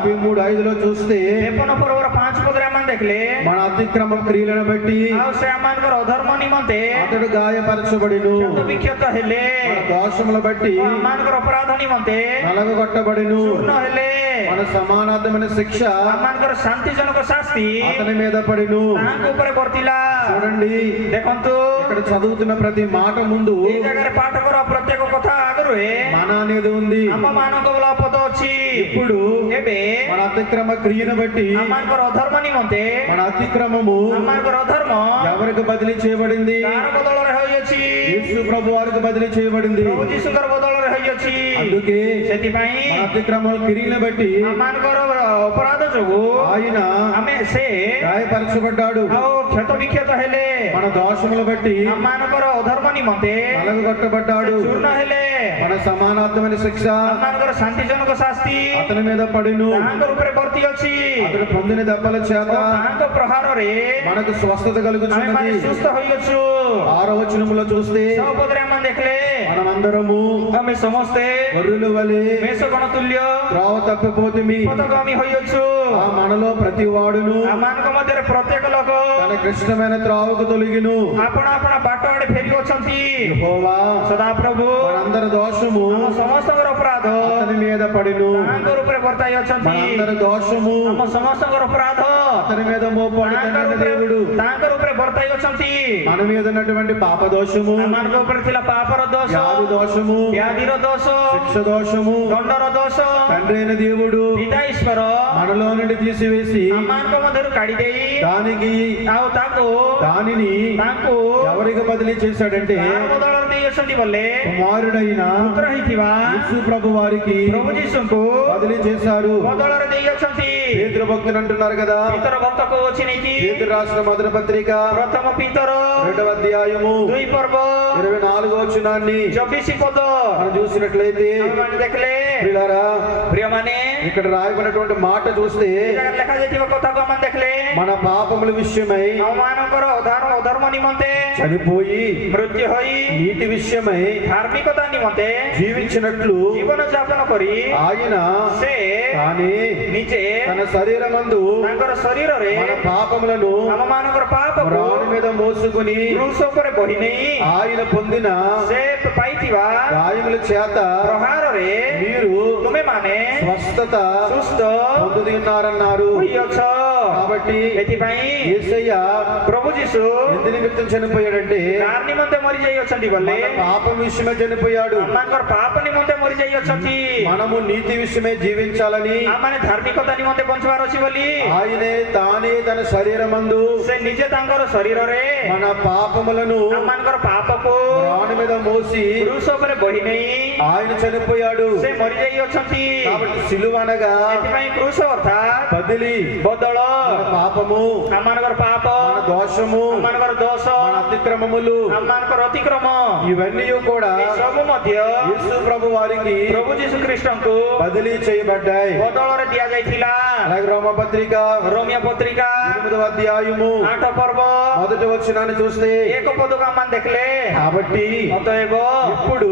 53:5లో చూస్తే 53 ପର୍ବର 5 ପଦରେ ଆମମାନେ ଦେଖିଲେ మన అతిక్రమ క్రియలను బట్టి ଆଉ ସେ ଆମମାନଙ୍କର ଅଧର୍ମ ନିମନ୍ତେ అతడు గాయపరచబడిను, କ୍ଷତ ବିକ୍ଷତ ହେଲେ, మన దోషముల బట్టి ଆମମାନଙ୍କର ଅପରାଧ ନିମନ୍ତେ నలగొట్టబడిను, ଚୂର୍ଣ୍ଣ ହେଲେ, మన సమానార్థమైన శిక్ష ଆମମାନଙ୍କର ଶାନ୍ତିଜନକ ଶାସ୍ତି అతని మీద పడిను. ତାଙ୍କ ଉପରେ ବର୍ତ୍ତିଲା। చూడండి, ଦେଖନ୍ତୁ ఇక్కడ చదువుతున్న ప్రతి మాట ముందు ଏଇ ଜାଗାରେ ପାଠ କର ପ୍ରତ୍ୟେକ କଥା ଆଗରୁ మన అనేది ఉంది. ଆମ ମାନଙ୍କ ବୋଲ ପଦ ଅଛି। ఇప్పుడు ଏବେ మన అతిక్రమ క్రియను బట్టి ଆମମାନଙ୍କର ଅଧର୍ମ ନିମନ୍ତେ మన అతిక్రమము ଆମମାନଙ୍କର ଅଧର୍ମ ఎవరికి బదిలీ చేయబడింది? କାହାର ବଦଳରେ ହୋଇଅଛି? యేసు ప్రభు వారికి బదిలీ చేయబడింది. ପ୍ରଭୁ ଯୀଶୁଙ୍କର ବଦଳରେ ହୋଇଅଛି। అందుకే ସେଥିପାଇଁ మన అతిక్రమాల క్రియను బట్టి ଆମମାନଙ୍କର ଅପରାଧ ଯୋଗୁ ఆయన ଆମେ ସେ గాయపరచబడ్డాడు. ଆଉ କ୍ଷତ ବିକ୍ଷତ ହେଲେ, మన దోషముల బట్టి ଆମମାନଙ୍କର ଅଧର୍ମ ନିମନ୍ତେ నలగొట్టబడ్డాడు. ଚୂର୍ଣ୍ଣ ହେଲେ, మన సమానార్థమైన శిక్ష ଆମମାନଙ୍କର ଶାନ୍ତିଜନକ ଶାସ୍ତି అతని మీద పడిను. ତାଙ୍କ ଉପରେ ବର୍ତ୍ତି ଅଛି। అతడు పొందిన దెబ్బల చేత ତାଙ୍କ ପ୍ରହାରରେ మనకు స్వస్థత కలుగుతున్నది. ଆମେମାନେ ସୁସ୍ଥ ହୋଇଅଛୁ। 6వ వచనములో చూస్తే ସହପଦରେ ଆମେ ଦେଖିଲେ మనమందరము ଆମେ ସମସ୍ତେ గొర్రెల వలె ମେଷଗଣ ତୁଲ୍ୟ త్రోవ తప్పిపోతుమి. ପଥଗାମୀ ହୋଇଅଛୁ। ఆ మనలో ప్రతి వాడును ଆମମାନଙ୍କ ମଧ୍ୟରେ ପ୍ରତ୍ୟେକ ଲୋକ తనకు ఇష్టమైన త్రోవకు తొలగిను. ଆପଣ ଆପଣ ବାଟ ଆଡେ ଫେରିଅଛନ୍ତି। యెహోవా ସଦାପ୍ରଭୁ మనందరి దోషము ଆମ ସମସ୍ତଙ୍କର ଅପରାଧ అతని మీద పడిను. ତାଙ୍କ ଉପରେ ବର୍ତ୍ତାଇ ଅଛନ୍ତି। మనందరి దోషము ଆମ ସମସ୍ତଙ୍କର ଅପରାଧ అతని మీద మోపబడిన ତାଙ୍କର దేవుడు ଉପରେ ବର୍ତ୍ତାଇ ଅଛନ୍ତି। మన మీద ఉన్నటువంటి పాప దోషము, ମାନଙ୍କ ଉପରେ ଥିଲା ପାପର ଦୋଷ, వ్యాధి దోషము, ବ୍ୟାଧିର ଦୋଷ, శిక్ష దోషము ଦଣ୍ଡର ଦୋଷ, తండ్రి అయిన దేవుడు ପିତା ଈଶ୍ୱର మనలో నుండి తీసివేసి ଆମମାନଙ୍କ ମଧ୍ୟରୁ କାଢି ଦେଇ దానికి ଆଉ ତାକୁ దానిని ତାଙ୍କୁ ఎవరికి బదిలీ చేశాడంటే ତାର ବଦଳରେ ଦେଇଅଛନ୍ତି ବୋଲେ కుమారుడైన ପୁତ୍ର ହେଇଥିବା యేసు ప్రభు వారికి ପ୍ରଭୁ ଯୀଶୁଙ୍କୁ బదిలీ చేశారు. ବଦଳରେ ଦେଇଅଛନ୍ତି। పేతురు భక్తులు అంటున్నారు కదా, ପିତର ଭକ୍ତ କହୁଛି ନେଇକି పేతురు రాసిన మొదటి పత్రిక ପ୍ରଥମ ପିତର 2వ అధ్యాయము 2 ପର୍ବ 24వ వచనాన్ని 24 ପଦ మనం చూసినట్లయితే, ଆମମାନେ ଦେଖିଲେ ప్రియులారా, ପ୍ରିୟମାନେ ఇక్కడ రాయబడినటువంటి మాట చూస్తే ଏ ଜାଗାରେ ଲେଖାଯାଇଥିବା କଥାକୁ ଆମେ ଦେଖିଲେ మన పాపముల విషయమై ଆମମାନଙ୍କର ଅଧର୍ମ ନିମନ୍ତେ చనిపోయి ମୃତ୍ୟୁ ହୋଇ నీతి విషయమై ଧାର୍ମିକତା ନିମନ୍ତେ జీవించినట్లు ଜୀବନ ଯାପନ କରି ఆయన ସେ తానే ନିଜେ తన శరీరమందు ତାଙ୍କର ଶରୀରରେ మన పాపములను ଆମମାନଙ୍କର ପାପକୁ రాణి మీద మోసుకుని କ୍ରୁଶ ଉପରେ ବୋହି ନେଇ ఆయన పొందిన ସେ ପାଇଥିବା గాయముల చేత ପ୍ରହାରରେ మీరు ତୁମେମାନେ స్వస్థత ସୁସ୍ଥ పొందుతున్నారన్నారు. ହୋଇଅଛ। కాబట్టి ଏଥିପାଇଁ యేసయ్య ପ୍ରଭୁ ଯୀଶୁ ఎందు నిమిత్తం చనిపోయాడంటే କାହାର ନିମନ୍ତେ ମରି ଯାଇଅଛନ୍ତି ବୋଲେ మన పాపం విషయమే చనిపోయాడు. ଆମମାନଙ୍କର ପାପ ନିମନ୍ତେ ମରି ଯାଇଅଛନ୍ତି। మనము నీతి విషయమే జీవించాలని ଆମମାନେ ଧାର୍ମିକତା ନିମନ୍ତେ ବଞ୍ଚିବାର ଅଛି ବୋଲି ఆయనే తానే తన శరీరమందు ସେ ନିଜେ ତାଙ୍କର ଶରୀରରେ మన పాపములను ଆମମାନଙ୍କର ପାପକୁ రాణి మీద మోసి କ୍ରୁଶ ଉପରେ ବୋହି ନେଇ ఆయన చనిపోయాడు. ସେ ମରି ଯାଇଅଛନ୍ତି। కాబట్టి సిలువ అనగా ଏଥିପାଇଁ କ୍ରୁଶ ଅର୍ଥାତ୍ బదిలీ, ବଦଳ, మన పాపము, ଆମମାନଙ୍କର ପାପ, మన దోషము, ଆମମାନଙ୍କର ଦୋଷ, మన అతిక్రమములు ଆମମାନଙ୍କର ଅତିକ୍ରମ ఇవన్నీ కూడా ଏ ସବୁ ମଧ୍ୟ యేసు ప్రభు వారికి ପ୍ରଭୁ ଯୀଶୁ ଖ୍ରୀଷ୍ଟଙ୍କୁ బదిలీ చేయబడ్డాయి. ବଦଳରେ ଦିଆଯାଇଥିଲା। అలాగే రోమపత్రిక ରୋମିଓ ପତ୍ରିକା 8వ అధ్యాయము 8 ପର୍ବ మొదటి వచనాన్ని చూస్తే, 1 ପଦକୁ ଆମମାନେ ଦେଖିଲେ కాబట్టి ଅତଏବ ఇప్పుడు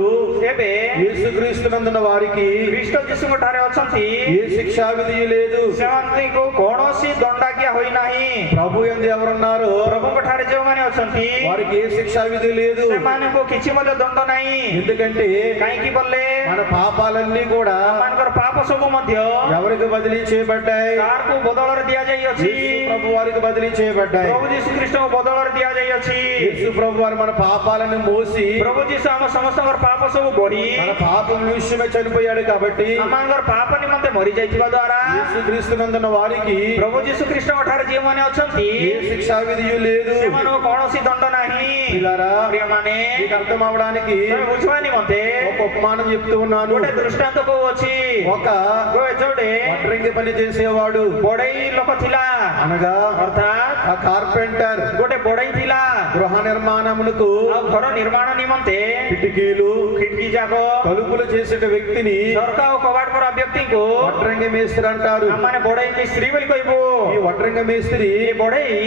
ଏବେ యేసుక్రీస్తునందున వారికి ଖ୍ରୀଷ୍ଟ ଯୀଶୁଙ୍କ ଠାରେ ଅଛନ୍ତି ఏ శిక్షా విధి లేదు. ସେମାନଙ୍କୁ କୌଣସି ଦଣ୍ଡାଜ୍ଞା ହୋଇନାହିଁ। ప్రభు యందు ఎవరున్నారో ପ୍ରଭୁଙ୍କ ଠାରେ ଯେଉଁମାନେ ଅଛନ୍ତି వారికి ఏ శిక్షా విధి లేదు. ସେମାନଙ୍କୁ କିଛି ମଧ୍ୟ ଦଣ୍ଡ ନାହିଁ। ఎందుకంటే କାହିଁକି ବୋଲେ మన పాపాలన్నీ కూడా ଆମମାନଙ୍କର ପାପ ସବୁ ମଧ୍ୟ ఎవరికి బదిలీ చేయబడ్డాయి? କାହାକୁ ବଦଳରେ ଦିଆଯାଇଅଛି? యేసు ప్రభు వారికి బదిలీ చేయబడ్డాయి. ପ୍ରଭୁ ଯୀଶୁ ଖ୍ରୀଷ୍ଟଙ୍କୁ ବଦଳରେ ଦିଆଯାଇଅଛି। యేసు ప్రభు వారు మన పాపాలను మోసి ପ୍ରଭୁ ଯୀଶୁ ଆମ ସମସ୍ତଙ୍କର ପାପ ସବୁ ବଢି మన పాపం విషయమే చనిపోయాడు. కాబట్టి ଆମମାନଙ୍କର ପାପ ନିମନ୍ତେ ମରି ଯାଇଥିବା ଦ୍ୱାରା యేసుక్రీస్తునందున వారికి ପ୍ରଭୁ ଯୀଶୁ ଖ୍ରୀଷ୍ଟଙ୍କ ଠାରେ ଯେଉଁମାନେ ଅଛନ୍ତି ఏ శిక్షా విధి లేదు. ସେମାନଙ୍କୁ କୌଣସି ଦଣ୍ଡ ନାହିଁ। పిల్లరా, ପ୍ରିୟମାନେ మీకు అర్థం అవడానికి ତମେ ବୁଝିବା ନିମନ୍ତେ ఒక ఉపమానం చెప్తూ ఉన్నాను. ଗୋଟେ ଦୃଷ୍ଟାନ୍ତ କହୁଅଛି। ఒక ଯୋଉଟେ వడ్రంగి పని చేసేవాడు, ବଢେଇ ଲୋକ ଥିଲା, అనగా ଅର୍ଥାତ୍ ఆ కార్పెంటర్ ଗୋଟେ ବଢେଇ ଥିଲା। గృహ నిర్మాణమునకు ଆଉ ଘର ନିର୍ମାଣ ନିମନ୍ତେ కిటికీలు, ଖିଡକି ଯାକ తలుపులు చేసే వ్యక్తిని ଝରକା ଓ କବାଟ କରା ବ୍ୟକ୍ତିଙ୍କୁ వడ్రంగి మేస్త్రి అంటారు. ଆମମାନେ ବଢେଇ ମିସ୍ତ୍ରୀ ବୋଲି କହିବୁ। ఈ వడ్రంగి మేస్త్రి ଏ ବଢେଇ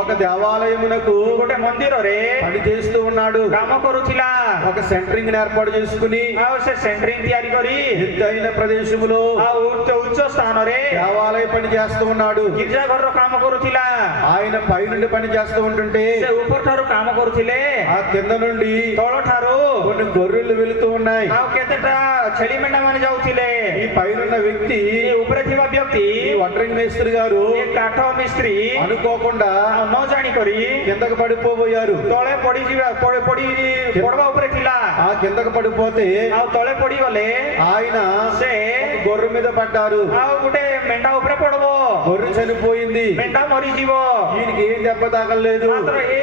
ఒక దేవాలయమునకు ଗୋଟେ ମନ୍ଦିରରେ పని చేస్తూ ఉన్నాడు. କାମ କରୁଥିଲା। ఒక సెంటరింగ్ ఏర్పాటు చేసుకుని ଆଉ ସେ ସେଣ୍ଟରିଂ ତିଆରି କରି ఎత్తైన ప్రదేశములో ଆଉ ଉଚ୍ଚ ସ୍ଥାନରେ దేవాలయ పని చేస్తూ ఉన్నాడు. ଗିର୍ଜା ଘରର କାମ କରୁଥିଲା। ఆయన పైనుండి పని చేస్తూ ఉంటుంటే ସେ ଉପର ଠାରୁ କାମ କରୁଥିଲେ, ఆ కింద నుండి ତଳ ଠାରୁ కొన్ని గొర్రెలు వెళుతూ ఉన్నాయి. ଆଉ କେତେଟା ଛେଳି ମେଣ୍ଢା ମାନେ ଯାଉଥିଲେ। ఈ పైనున్న వ్యక్తి, ଏ ଉପରେ ଥିବା ବ୍ୟକ୍ତି ఈ వడ్రంగి మేస్త్రి గారు ଏ କାଠ ମିସ୍ତ୍ରୀ అనుకోకుండా ଆଉ ନ ଜାଣିକରି కిందకు పడిపోబోయారు. ତଳେ ପଡବା ଉପରେ ଥିଲା। ఆ కిందకు పడిపోతే ଆଉ ତଳେ ପଡିଗଲେ ఆయన ସେ ఒక గొర్రె మీద పడ్డారు. ଆଉ ଗୋଟେ ମେଣ୍ଢା ଉପରେ ପଡବ। గొర్రె చనిపోయింది. ମେଣ୍ଢା మరిଯିବ। ఈయనకి ఏం దెబ్బ తాగలేదు. ମାତ୍ର ଏ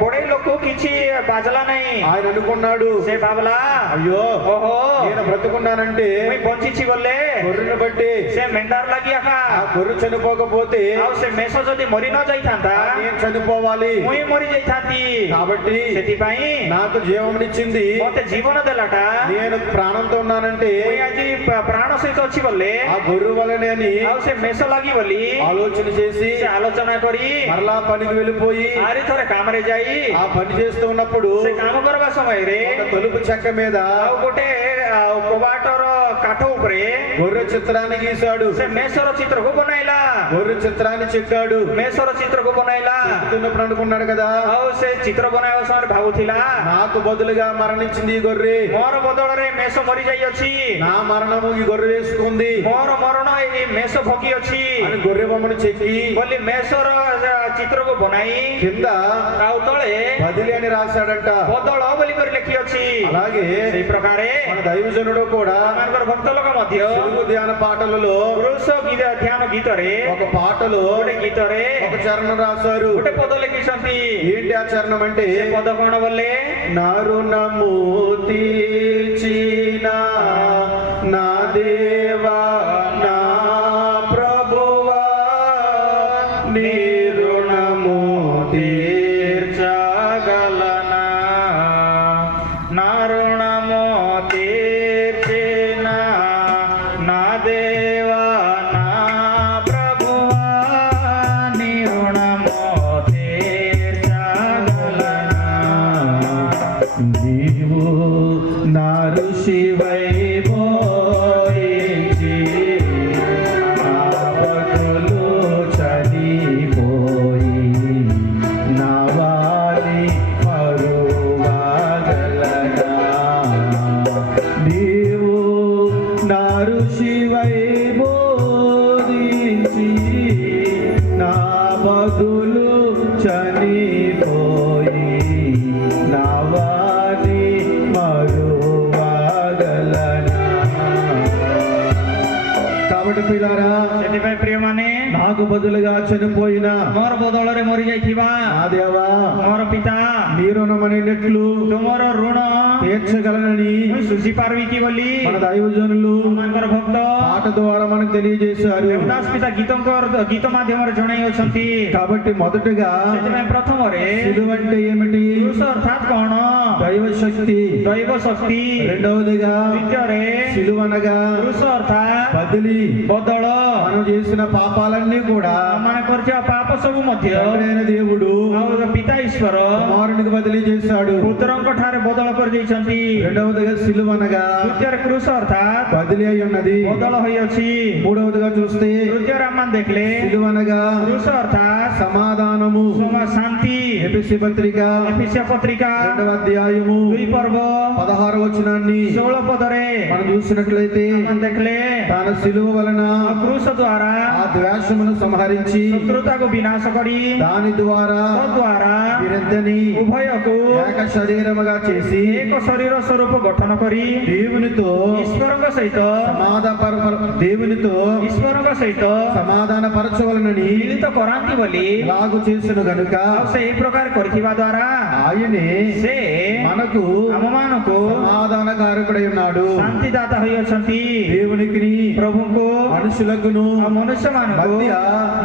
ବଡେଇ ଲୋକ କିଛି ବାଜଲା ନାହିଁ। ఆయన అనుకున్నాడు, ସେ ଭାବଲା, అయ్యో ଓହୋ నేను బ్రతుకున్నానంటే ମୁଇଁ ବଞ୍ଚିଛି ବୋଲେ గొర్రెను బట్టి ସେ ମେଣ୍ଢାର ଲାଗି ଆକା ఆ గొర్రె చనిపోకపోతే ଆଉ ସେ ମେଷ ଯଦି ମରି ନ ଯାଇଥାନ୍ତା నేను చనిపోవాలి. ମୁଇଁ ମରି ଯାଇଥାନ୍ତି। కాబట్టి ସେଥିପାଇଁ నాకు జీవమునిచ్చింది, ମତେ ଜୀବନ ଦେଲାଟା నేను ప్రాణంతో ఉన్నానంటే ମୁଇଁ ଆଜି ପ୍ରାଣ ସହିତ ଅଛି ବୋଲେ ఆ గొర్రె వలనే అని ଆଉ ସେ ମେଷ ଲାଗି ବୋଲି ఆలోచన చేసి ସେ ଆଲୋଚନା କରି మరలా పనికి వెళ్ళిపోయి ଆରି ଥରେ କାମରେ ଯାଇ ఆ పని చేస్తూ ఉన్నప్పుడు ସେ କାମ କରିବା ସମୟରେ ఒక తలుపు చెక్క మీద ଆଉ ଗୋଟେ କବାଟର କାଠ ଉପରେ గొర్రె చిత్రాన్ని గీశాడు, ସେ ମେଷର ଚିତ୍ରକୁ ବନାଇଲା, గొర్రె చిత్రాన్ని చెక్కాడు. ମେଷର ଚିତ୍ରକୁ ବନାଇଲା। చెక్కుతున్నప్పుడు అనుకున్నాడు కదా, ଆଉ ସେ ଚିତ୍ର ବନାଇବା ସମୟରେ ଭାବୁଥିଲା నాకు బదులుగా మరణించింది ఈ గొర్రె, ମୋର ବଦଳରେ ମେଷ ମରିଯାଇଅଛି, నా మరణము ఈ గొర్రె వేసుకుంది ମୋର ମରଣ ଏଇ ମେଷ ଭୋଗି ଅଛି అని గొర్రె బొమ్మను చెక్కి ବୋଲି ମେଷର ଚିତ୍ରକୁ ବନାଇ కింద ଆଉ ତଳେ బదిలి అని రాశాడంట. ବଦଳ ବୋଲି କରି ଲେଖିଅଛି। అలాగే ସେଇ ପ୍ରକାରେ మన దైవజనుడు కూడా ସେମାନଙ୍କର ଭକ୍ତ ଲୋକ ମଧ୍ୟ తెలుగు ధ్యాన పాటలలో ପୁରୁଷ ଧ୍ୟାନ గీତରେ ఒక పాటలో ଗୋଟେ గୀତରେ ఒక చరణం రాశారు. ଗୋଟେ పଦ ଲେଖିଛନ୍ତି। ఏంటి ఆ చరణం అంటే, ସେ ପଦ କଣ ବୋଲେ, నా రుణము తీర్చిన నా దేవా నా ప్రభువా నీ రుణము తీర్చగలనా, నా రుణము తీర్చిన నా దేవా నా ప్రభువా నీ రుణము తీర్చగలనా। నీవు నా ఋషివై బోధించి నా బదులు చనిపోయి నా వారి మరువగలనా. నీవు నా ఋషివై బోధించి నా బదులు చనిపోయి నా వారి మరువగలనా. కాబట్టి పిల్లారా, ସେଥିପାଇଁ ପ୍ରିୟମାନେ, నాకు బదులుగా చనిపోయిన ମୋର ବଦଳରେ ମରିଯାଇଥିବା నా దేవా ମୋର ପିତା నీ రుణమనేట్లు ତୁମର ଋଣ తీర్చగలనని ମୁଁ ଶୁଝି ପାରିବି କି ବୋଲି మన దైవజనులు ସେମାନଙ୍କର ଭକ୍ତ పాట ద్వారా మనకు తెలియజేశారు. ଦେବଦାସ ପିତା ଗୀତ ମାଧ୍ୟମରେ ଜଣାଇଅଛନ୍ତି। కాబట్టి మొదటగా ସେଥିପାଇଁ ପ୍ରଥମରେ సిలువ అంటే ఏమిటి? ପୁରୁଷ ଅର୍ଥାତ୍ କଣ? దైవ శక్తి. ଦୈବ ଶକ୍ତି। రెండవదిగా ଦ୍ୱିତୀୟରେ సిలువ అనగా ପୁରୁଷ ଅର୍ଥାତ୍ బదిలీ. ବଦଳ। మనం చేసిన పాపాలన్నీ కూడా ଆମମାନେ କରିଥିବା ପାପ ସବୁ ମଧ୍ୟ తండ్రి అయిన దేవుడు ଆଉ ପିତା ଈଶ୍ୱର కుమారునికి బదిలీ చేశాడు. ପୁତ୍ରଙ୍କ ଠାରେ ବଦଳ କରିଦେଇଛନ୍ତି। రెండవదిగా సిలువ అనగా ଦ୍ୱିତୀୟରେ କୃଷ ଅର୍ଥାତ୍ బదిలీ అయి ఉన్నది. ବଦଳ ହୋଇଅଛି। మూడవదిగా చూస్తే ତୃତୀୟରେ ଆମମାନେ ଦେଖିଲେ సిలువ అనగా କୃଷ ଅର୍ଥାତ୍ సమాధానము. ଶାନ୍ତି। ఎఫెసీ పత్రిక ఎఫెసీయ పత్రిక 2వ అధ్యాయము 2 ପର୍ବ 16వ వచనాన్ని 16 ପଦରେ మనం చూసినట్లయితే, ଆମମାନେ ଦେଖିଲେ తన సిలువ వలన କୃଷ ଦ୍ୱାରା ఆ ద్వేషమును సంహరించి ଶତ୍ରୁତାକୁ ବିନାଶ କରି దాని ద్వారా ତଦ୍ୱାରା వీరిద్దరిని ଉଭୟକୁ ఏక శరీరముగా చేసి ଏକ ଶରୀର ସ୍ୱରୂପ ଗଠନ କରି దేవునితో ଈଶ୍ୱରଙ୍କ ସହିତ ଈଶ୍ୱରଙ୍କ ସହିତ సమాధాన పరచవలనని ମିଳିତ କରାନ୍ତି ବୋଲି లాగు చేసిన గనుక ଆଉ ସେ ଏହି ପ୍ରକାର କରିଥିବା ଦ୍ୱାରା ఆయనే ସେ మనకు ଆମମାନଙ୍କୁ సమాధానకారకుడై ఉన్నాడు. ଶାନ୍ତିଦାତା ହୋଇଅଛନ୍ତି। దేవునికి ପ୍ରଭୁଙ୍କୁ మనుషులకును ଆଉ ମନୁଷ୍ୟମାନଙ୍କୁ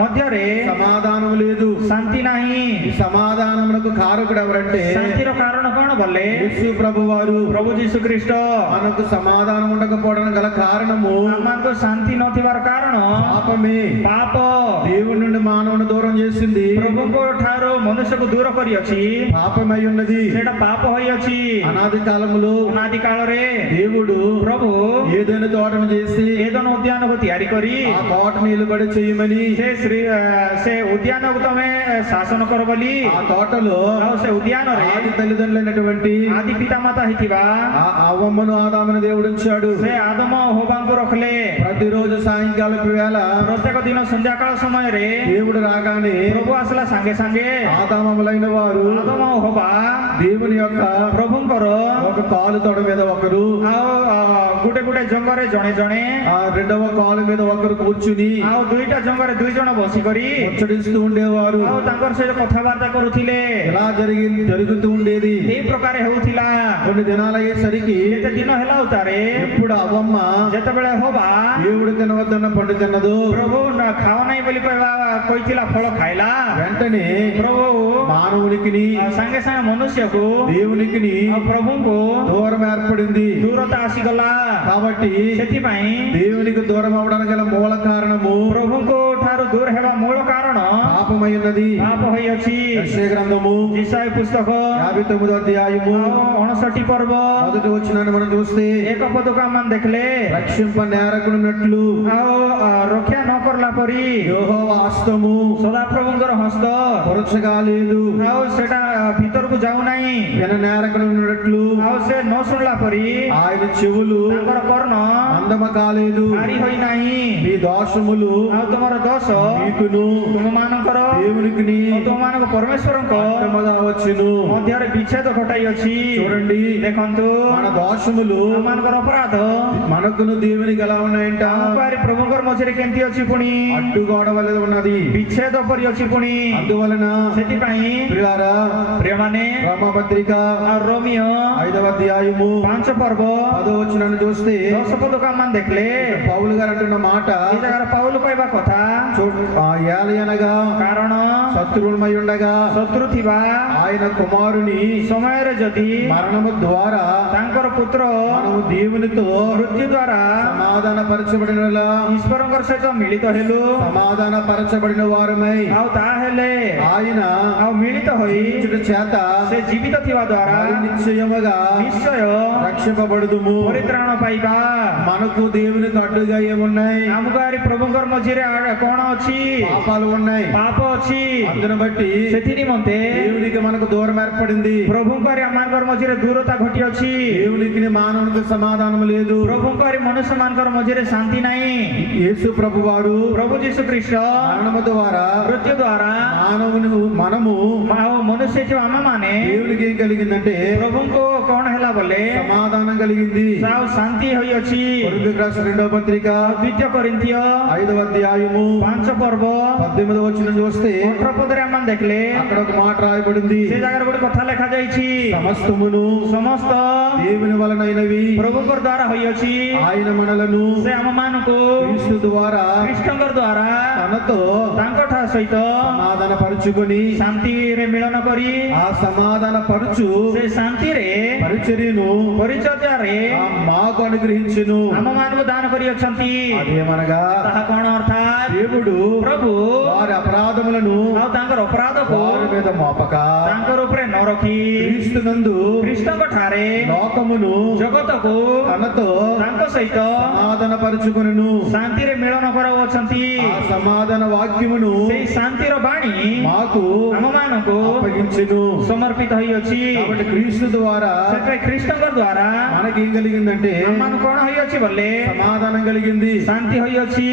ମଧ୍ୟରେ సమాధానం లేదు. ଶାନ୍ତି ନାହିଁ। ఈ సమాధానమునకు కారకుడు ఎవరంటే ଶାନ୍ତିର କାରଣ କଣ ବୋଲେ, యేసు ప్రభు వారు. ପ୍ରଭୁ ଯୀଶୁ ଖ୍ରୀଷ୍ଟ। మనకు సమాధానం ఉండకపోవడానికి గల కారణము ଆମମାନଙ୍କୁ ଶାନ୍ତି ନଥିବାର କାରଣ పాపమే. ପାପ దేవుడి నుండి మానవుని దూరం చేసింది ପ୍ରଭୁଙ୍କ ଠାରୁ ମନୁଷ୍ୟକୁ ଦୂର କରିଅଛି। పాపమై ఉన్నది. ସେଇଟା ପାପ ହୋଇଅଛି। అనాది కాలములో ଅନାଦି କାଳରେ దేవుడు ପ୍ରଭୁ ఏదైనా తోటను చేసి ఏదైనా ఉద్యానକୁ ତିଆରି କରି ఆ తోట నిలబడి చేయమని ସେ ఉద్యానକୁ ତମେ ଶାସନ କର ବୋଲି ఆ తోటలో ଆଉ ସେ ఉద్యాନରେ ఆది తల్లిదండ్రులైనటువంటి ଆଦି ପିତାମାତା ହେଇଥିବା ఆ అవ్వమ్మను ఆదామును దేవుడు ఉంచాడు. ସେ ଆଦମ ଓ ହବାଙ୍କୁ ରଖିଲେ। ప్రతిరోజు సాయంకాలపు వేళ ପ୍ରତ୍ୟେକ ଦିନ ସନ୍ଧ୍ୟାକାଳ ସମୟରେ దేవుడు రాగానే ପ୍ରଭୁ ଆସିଲା ସାଙ୍ଗେ ସାଙ୍ଗେ ఆదామములైన వారు ଆଦମ ଓ ହବା దేవుని యొక్క ପ୍ରଭୁଙ୍କର ఒక కాలు తొడ మీద ఒకరు, ଆଉ ଗୋଟେ ଗୋଟେ ଜଙ୍ଗରେ ଜଣେ ଜଣେ ఆ రెండవ కాలు మీద ఒకరు కూర్చుని ଆଉ ଦୁଇଟା ଜଙ୍ଗରେ ଦୁଇ ଜଣ ବସିକରି ముచ్చటిస్తూ ఉండేవారు. ଆଉ ତାଙ୍କର ସହିତ କଥାବାର୍ତ୍ତା କରୁଥିଲେ। ఇలా జరుగుతూ ఉండేది. ଏଇ ପ୍ରକାର ହେଉଥିଲା। కొన్ని దినాలు అయ్యేసరికి କେତେ ଦିନ ହେଲା ଉତାରେ ఎప్పుడు అవ్వమ్మ ଯେତେବେଳେ ହବା దేవుడు తినవద్దన్న పండు తిన్నదు, ପ୍ରଭୁ ଖାଅ ନାହିଁ ବୋଲି କହିଥିଲା ଫଳ ଖାଇଲା। వెంటనే ପ୍ରଭୁ మానవునికి ସାଙ୍ଗେ ସାଙ୍ଗେ ମନୁଷ୍ୟକୁ దేవునికి ଆଉ ପ୍ରଭୁଙ୍କୁ దూరం ఏర్పడింది. ଦୂରତା ଆସିଗଲା। కాబట్టి ସେଥିପାଇଁ దేవునికి దూరం అవడానికి గల మూల కారణము ପ୍ରଭୁଙ୍କ ଠାରୁ ଦୂର ହେବା ମୂଳ କାରଣ పాపమైనది. ପାପ ହୋଇଅଛି। యెషయా గ్రంథము ଇସାଇ ପୁସ୍ତକ 59వ అధ్యాయము ଆଉ 59 పర్వ మొదటి వచనాన్ని మనం చూస్తే ଏକ ପଦକୁ ଆମେ ଦେଖିଲେ రక్షింప నేరకుడున్నట్లు ଆଉ ରକ୍ଷା ନ କରଲା ପରି యెహోవా హస్తము ସଦାପ୍ରଭୁଙ୍କର ହସ୍ତ కొరచగా లేదు, ଆଉ ସେଟା ଭିତରକୁ ଯାଉନାହିଁ విన నేరకుడున్నట్లు ଆଉ ସେ ନ ଶୁଣିଲା ପରି ఆయన చెవులు ତାଙ୍କର କର୍ଣ୍ଣ మందమ కాలేదు. ଭାରି ହୋଇନାହିଁ మీ దోషములు ଆଉ ତମର ଦୋଷ మీకును ତୁମମାନଙ୍କର దేవునికి ଆଉ ତୁମମାନଙ୍କ ପରମେଶ୍ୱରଙ୍କ అడ్డముగా వచ్చును. ମଧ୍ୟରେ ବିଚ୍ଛେଦ ଘଟାଇ ଅଛି। చూడండి, ଦେଖନ୍ତୁ మన దోషములు ଆମମାନଙ୍କର ଅପରାଧ మనకును దేవునికి ఎలా ఉన్నాయంట? ଆମ ପାରି ପ୍ରଭୁଙ୍କର ମଝିରେ କେମିତି ଅଛି ପୁଣି అడ్డుగోడ వలె ఉన్నది. ବିଚ୍ଛେଦ ପରି ଅଛି ପୁଣି। అందువలన ସେଥିପାଇଁ ప్రియులారా, ପ୍ରିୟମାନେ రోమపత్రిక ଆଉ రోమిଓ 5వ అధ్యాయము 5 ପର୍ବ 10వ వచనాన్ని చూస్తే 10 ପଦକୁ ଆମେ ଦେଖିଲେ పౌలు గారు అంటున్న మాట ଏ ଜାଗାରେ ପାଉଲ କହିବା କଥା ఏలయనగా କାରଣ శత్రువులమై ఉండగా ଶତ୍ରୁ ଥିବା ఆయన కుమారుని ସମୟରେ ଯଦି మరణము ద్వారా ତାଙ୍କର ପୁତ୍ର మనము దేవునితో ମୃତ୍ୟୁ ଦ୍ୱାରା సమాధాన పరచబడిన ଈଶ୍ୱରଙ୍କର ସହିତ ମିଳିତ ହେଲୁ సమాధాన పరచబడిన వారమై ଆଉ ତାହେଲେ ఆయన ଆଉ ମିଳିତ ହୋଇ జీవించుట చేత ସେ ଜୀବିତ ଥିବା ଦ୍ୱାରା మరి నిశ్చయముగా ନିଶ୍ଚୟ రక్షింపబడుదుము. ପରିତ୍ରାଣ ପାଇବା। మనకు దేవునికి అడ్డుగా ఏమున్నాయి? ଆମକୁ ଆରି ପ୍ରଭୁଙ୍କର ମଝିରେ କଣ ଅଛି? పాపాలు ఉన్నాయి. ପାପ ଅଛି। అందును బట్టి ସେଥି ନିମନ୍ତେ దేవునికి మనకు దూరం ఏర్పడింది. ପ୍ରଭୁଙ୍କ ଆରି ଆମମାନଙ୍କର ମଝିରେ ଦୂରତା ଘଟି ଅଛି। దేవునికి మానవునికి సమాధానం లేదు. ପ୍ରଭୁଙ୍କ ଆରି ମନୁଷ୍ୟମାନଙ୍କର ମଝିରେ ଶାନ୍ତି ନାହିଁ। యేసు ప్రభు వారు ପ୍ରଭୁ ଯୀଶୁ ଖ୍ରୀଷ୍ଟ మరణము ద్వారా ମୃତ୍ୟୁ ଦ୍ୱାରା మనము ଆଉ ମନୁଷ୍ୟ ଥିବା ଆମମାନେ దేవునికి ఏం కలిగిందంటే ପ୍ରଭୁଙ୍କୁ କଣ ହେଲା ବୋଲେ సమాధానం కలిగింది. ଆଉ ଶାନ୍ତି ହୋଇଅଛି। కొరింథీయులకు రాసిన 2వ పత్రిక 2 కొరింథీୟ 5వ అధ్యాయము 5 ପର୍ବ 18వ వచనం చూస్తే 18 ପଦରେ ଆମେ ଦେଖିଲେ అక్కడ ఒక మాట రాయబడింది. ସେ ଜାଗାରେ ଗୋଟେ କଥା ଲେଖାଯାଇଛି, సమస్తమును ସମସ୍ତ దేవుని వలనైనవి ପ୍ରଭୁଙ୍କର ଦ୍ୱାରା ହୋଇଅଛି। ఆయన మనలను ସେ ଆମମାନଙ୍କୁ క్రీస్తు ద్వారా ଖ୍ରୀଷ୍ଟଙ୍କ ଦ୍ୱାରା తనతో ତାଙ୍କ ସହିତ సమాధాన పరుచుకొని ଶାନ୍ତିରେ ମିଳନ କରି ఆ సమాధాన పరుచు ସେ ଶାନ୍ତିରେ పరిచర్యను ପରିଚର୍ୟାରେ మాకు అనుగ్రహించును. ଆମମାନଙ୍କୁ ଦାନ କରିଅଛନ୍ତି। అదేమనగా ତାହା କଣ ଅର୍ଥାତ୍ దేవుడు ପ୍ରଭୁ వారి అపరాధములను ଆଉ ତାଙ୍କର ଅପରାଧକୁ వారి మీద మోపక ତାଙ୍କର ଉପରେ ନ ରଖି క్రీస్తునందు ଖ୍ରୀଷ୍ଟଙ୍କ ଠାରେ లోకమును ଜଗତକୁ తనతో ତାଙ୍କ ସହିତ సమాధాన పరుచుకొనును. ଶାନ୍ତିରେ ମିଳନ କରାଉଛନ୍ତି। ఆ సమాధాన వాక్యమును ସେଇ ଶାନ୍ତିର ବାଣୀ మాకు ଆମମାନଙ୍କୁ అప్పగించును. ସମର୍ପିତ ହୋଇଅଛି। కాబట్టి క్రీస్తు ద్వారా ସେଥିପାଇଁ ଖ୍ରୀଷ୍ଟଙ୍କ ଦ୍ୱାରା మనకేం కలిగిందంటే ଆମମାନଙ୍କୁ କଣ ହୋଇଅଛି ବୋଲେ సమాధానం కలిగింది. ଶାନ୍ତି ହୋଇଅଛି।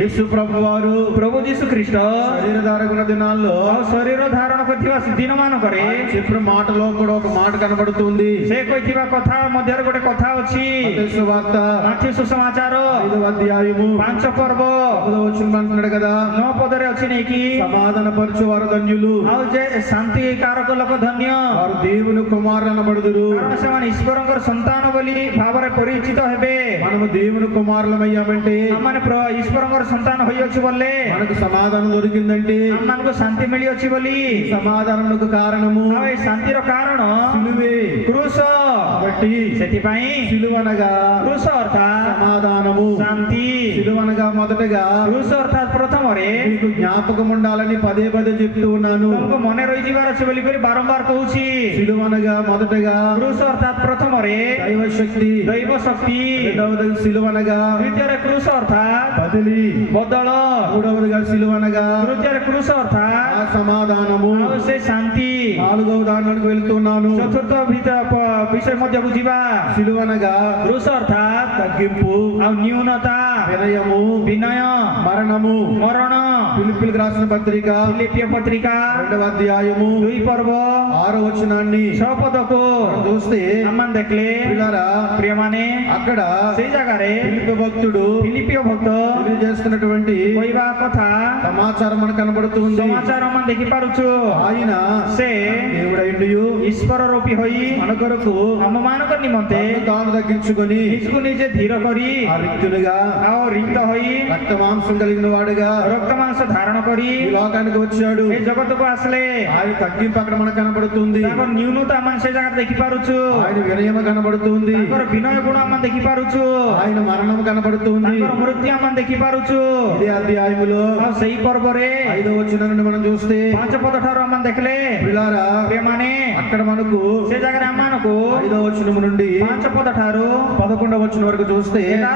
యేసు ప్రభు వారు ପ୍ରଭୁ ଯୀଶୁ ଖ୍ରୀଷ୍ଟ శరీరధారకున్న దినాల్లో ଆଉ ଶରୀର ଧାରଣ କରିଥିବା ଦିନ ମାନଙ୍କରେ ఆయన చెప్పిన మాటలో కూడా ఒక మాట కనబడుతుంది. ସେ କହିଥିବା କଥା ମଧ୍ୟରେ ଗୋଟେ କଥା ଅଛି। మత్తయి సువార్త ମାଥ୍ୟୁ ସୁସମାଚାର 5వ అధ్యాయము 5 ପର୍ବ 10వ వచనం అంటున్నాడు కదా, 9 పଦରେ ଅଛି ନେଇକି సమాధాన పరచు వారు ధన్యులు, ଆଉ ଯେ ଶାନ୍ତି କାରକ ଲୋକ ଧନ୍ୟ, వారు దేవుని కుమారులు అనబడుదురు. କାରଣ ସେମାନେ ଈଶ୍ୱରଙ୍କର ସନ୍ତାନ ବୋଲି ଭାବରେ ପରିଚିତ ହେବେ। మనము దేవుని కుమారులమయ్యామంటే, ଆମମାନେ ଈଶ୍ୱରଙ୍କର ସନ୍ତାନ ହୋଇଅଛୁ ବୋଲେ మనకు సమాధానం దొరికిందంటే, ଆମମାନଙ୍କୁ ଶାନ୍ତି ମିଳିଅଛି ବୋଲି। సమాధానమునకు కారణము ଆଉ ଏ ଶାନ୍ତିର କାରଣ సిలువే. କ୍ରୁଶ। కాబట్టి ସେଥିପାଇଁ సిలువనగా କ୍ରୁଶ ଅର୍ଥାତ୍ సమాధానము, ଶାନ୍ତି। సిలువనగా మొదటగా କ୍ରୁଶ ଅର୍ଥାତ୍ ପ୍ରଥମରେ మీకు జ్ఞాపకం ఉండాలని పదే పదే చెప్తూ ఉన్నాను. ତମକୁ ମନେ ରହିଯିବାର ଅଛି ବୋଲି କରି ବାରମ୍ବାର କହୁଛି। సిలువనగా మొదటగా କ୍ରୁଶ ଅର୍ଥାତ୍ ପ୍ରଥମରେ దైవ శక్తి, ଦୈବ ଶକ୍ତି, రెండవది సిలువనగా ଦ୍ୱିତୀୟରେ କ୍ରୁଶ ଅର୍ଥାତ୍ బదిలీ, ବଦଳ, మూడవదిగా సిలువనగా ତୃତୀୟରେ କ୍ରୁଶ ଅର୍ଥାତ୍ ఆ సమాధానము, ଆଉ ସେ ଶାନ୍ତି। నాలుగవ దానికి వెళ్తున్నాను. ଚତୁର୍ଥ ବିଷୟ ମଧ୍ୟ ବୁଝିବା। సిలువనగా କ୍ରୁଶ ଅର୍ଥାତ୍ తగ్గింపు, ଆଉ ନ୍యూନତା, వినయము, ବିନୟ, మరణము. ମରଣ। ఫిలిప్పీయులకు రాసిన పత్రిక ଫିଲିପିୟ ପତ୍ରିକା 2వ అధ్యాయము 2 ପର୍ବ 6వ వచనాన్ని 6 ପଦକୁ మనం చూస్తే, ଆମମାନେ ଦେଖିଲେ ప్రియులారా, ପ୍ରିୟମାନେ అక్కడ ସେଇ ଜାଗାରେ ఫిలిప్పీ భక్తుడు ଫିଲିପିୟ ଭକ୍ତ తెలియజేస్తున్నటువంటి କହିବା କଥା సమాచారం మనకు కనబడుతుంది. ସମାଚାର ଆମେ ଦେଖିପାରୁଛୁ। ఆయన ସେ దేవుడైండియు ଈଶ୍ୱର ରୂପୀ ହୋଇ మన కొరకు ଆମମାନଙ୍କ ନିମନ୍ତେ తనను తాను తగ్గించుకొని ନିଜକୁ ନିଜେ ଧୀର କରି ఆ రిక్తులుగా ଆଉ ରିକ୍ତ ହୋଇ రక్త మాంసం కలిగిన వాడుగా ରକ୍ତ ମାଂସ ଧାରଣ କରି ఈ లోకానికి వచ్చాడు. ଏ ଜଗତକୁ ଆସିଲେ। ఆయన తగ్గింపు అక్కడ మనకు కనబడుతుంది. కనబడుతుంది. ତାଙ୍କର ନ୍ୟୁନତା ଆମେ ସେ ଜାଗାରେ ଦେଖିପାରୁଛୁ, ఆయన వినయం కనబడుతుంది. ତାଙ୍କର ବିନୟ ଗୁଣ ଆମେ ଦେଖିପାରୁଛୁ, ఆయన మరణం కనబడుతుంది. ତାଙ୍କର ମୃତ୍ୟୁ ଆମେ ଦେଖିପାରୁଛୁ। ఇదే అధ్యాయములో ଆଉ ସେଇ ପର୍ବରେ 5వ వచనం నుండి మనం చూస్తే 5 ପଦ ଠାରୁ ଆମେ ଦେଖିଲେ ప్రియులారా, ପ୍ରିୟମାନେ అక్కడ మనకు ସେ ଜାଗାରେ ଆମମାନଙ୍କୁ 5వ వచనం నుండి 5 ପଦ ଠାରୁ 11వ వచనం వరకు చూస్తే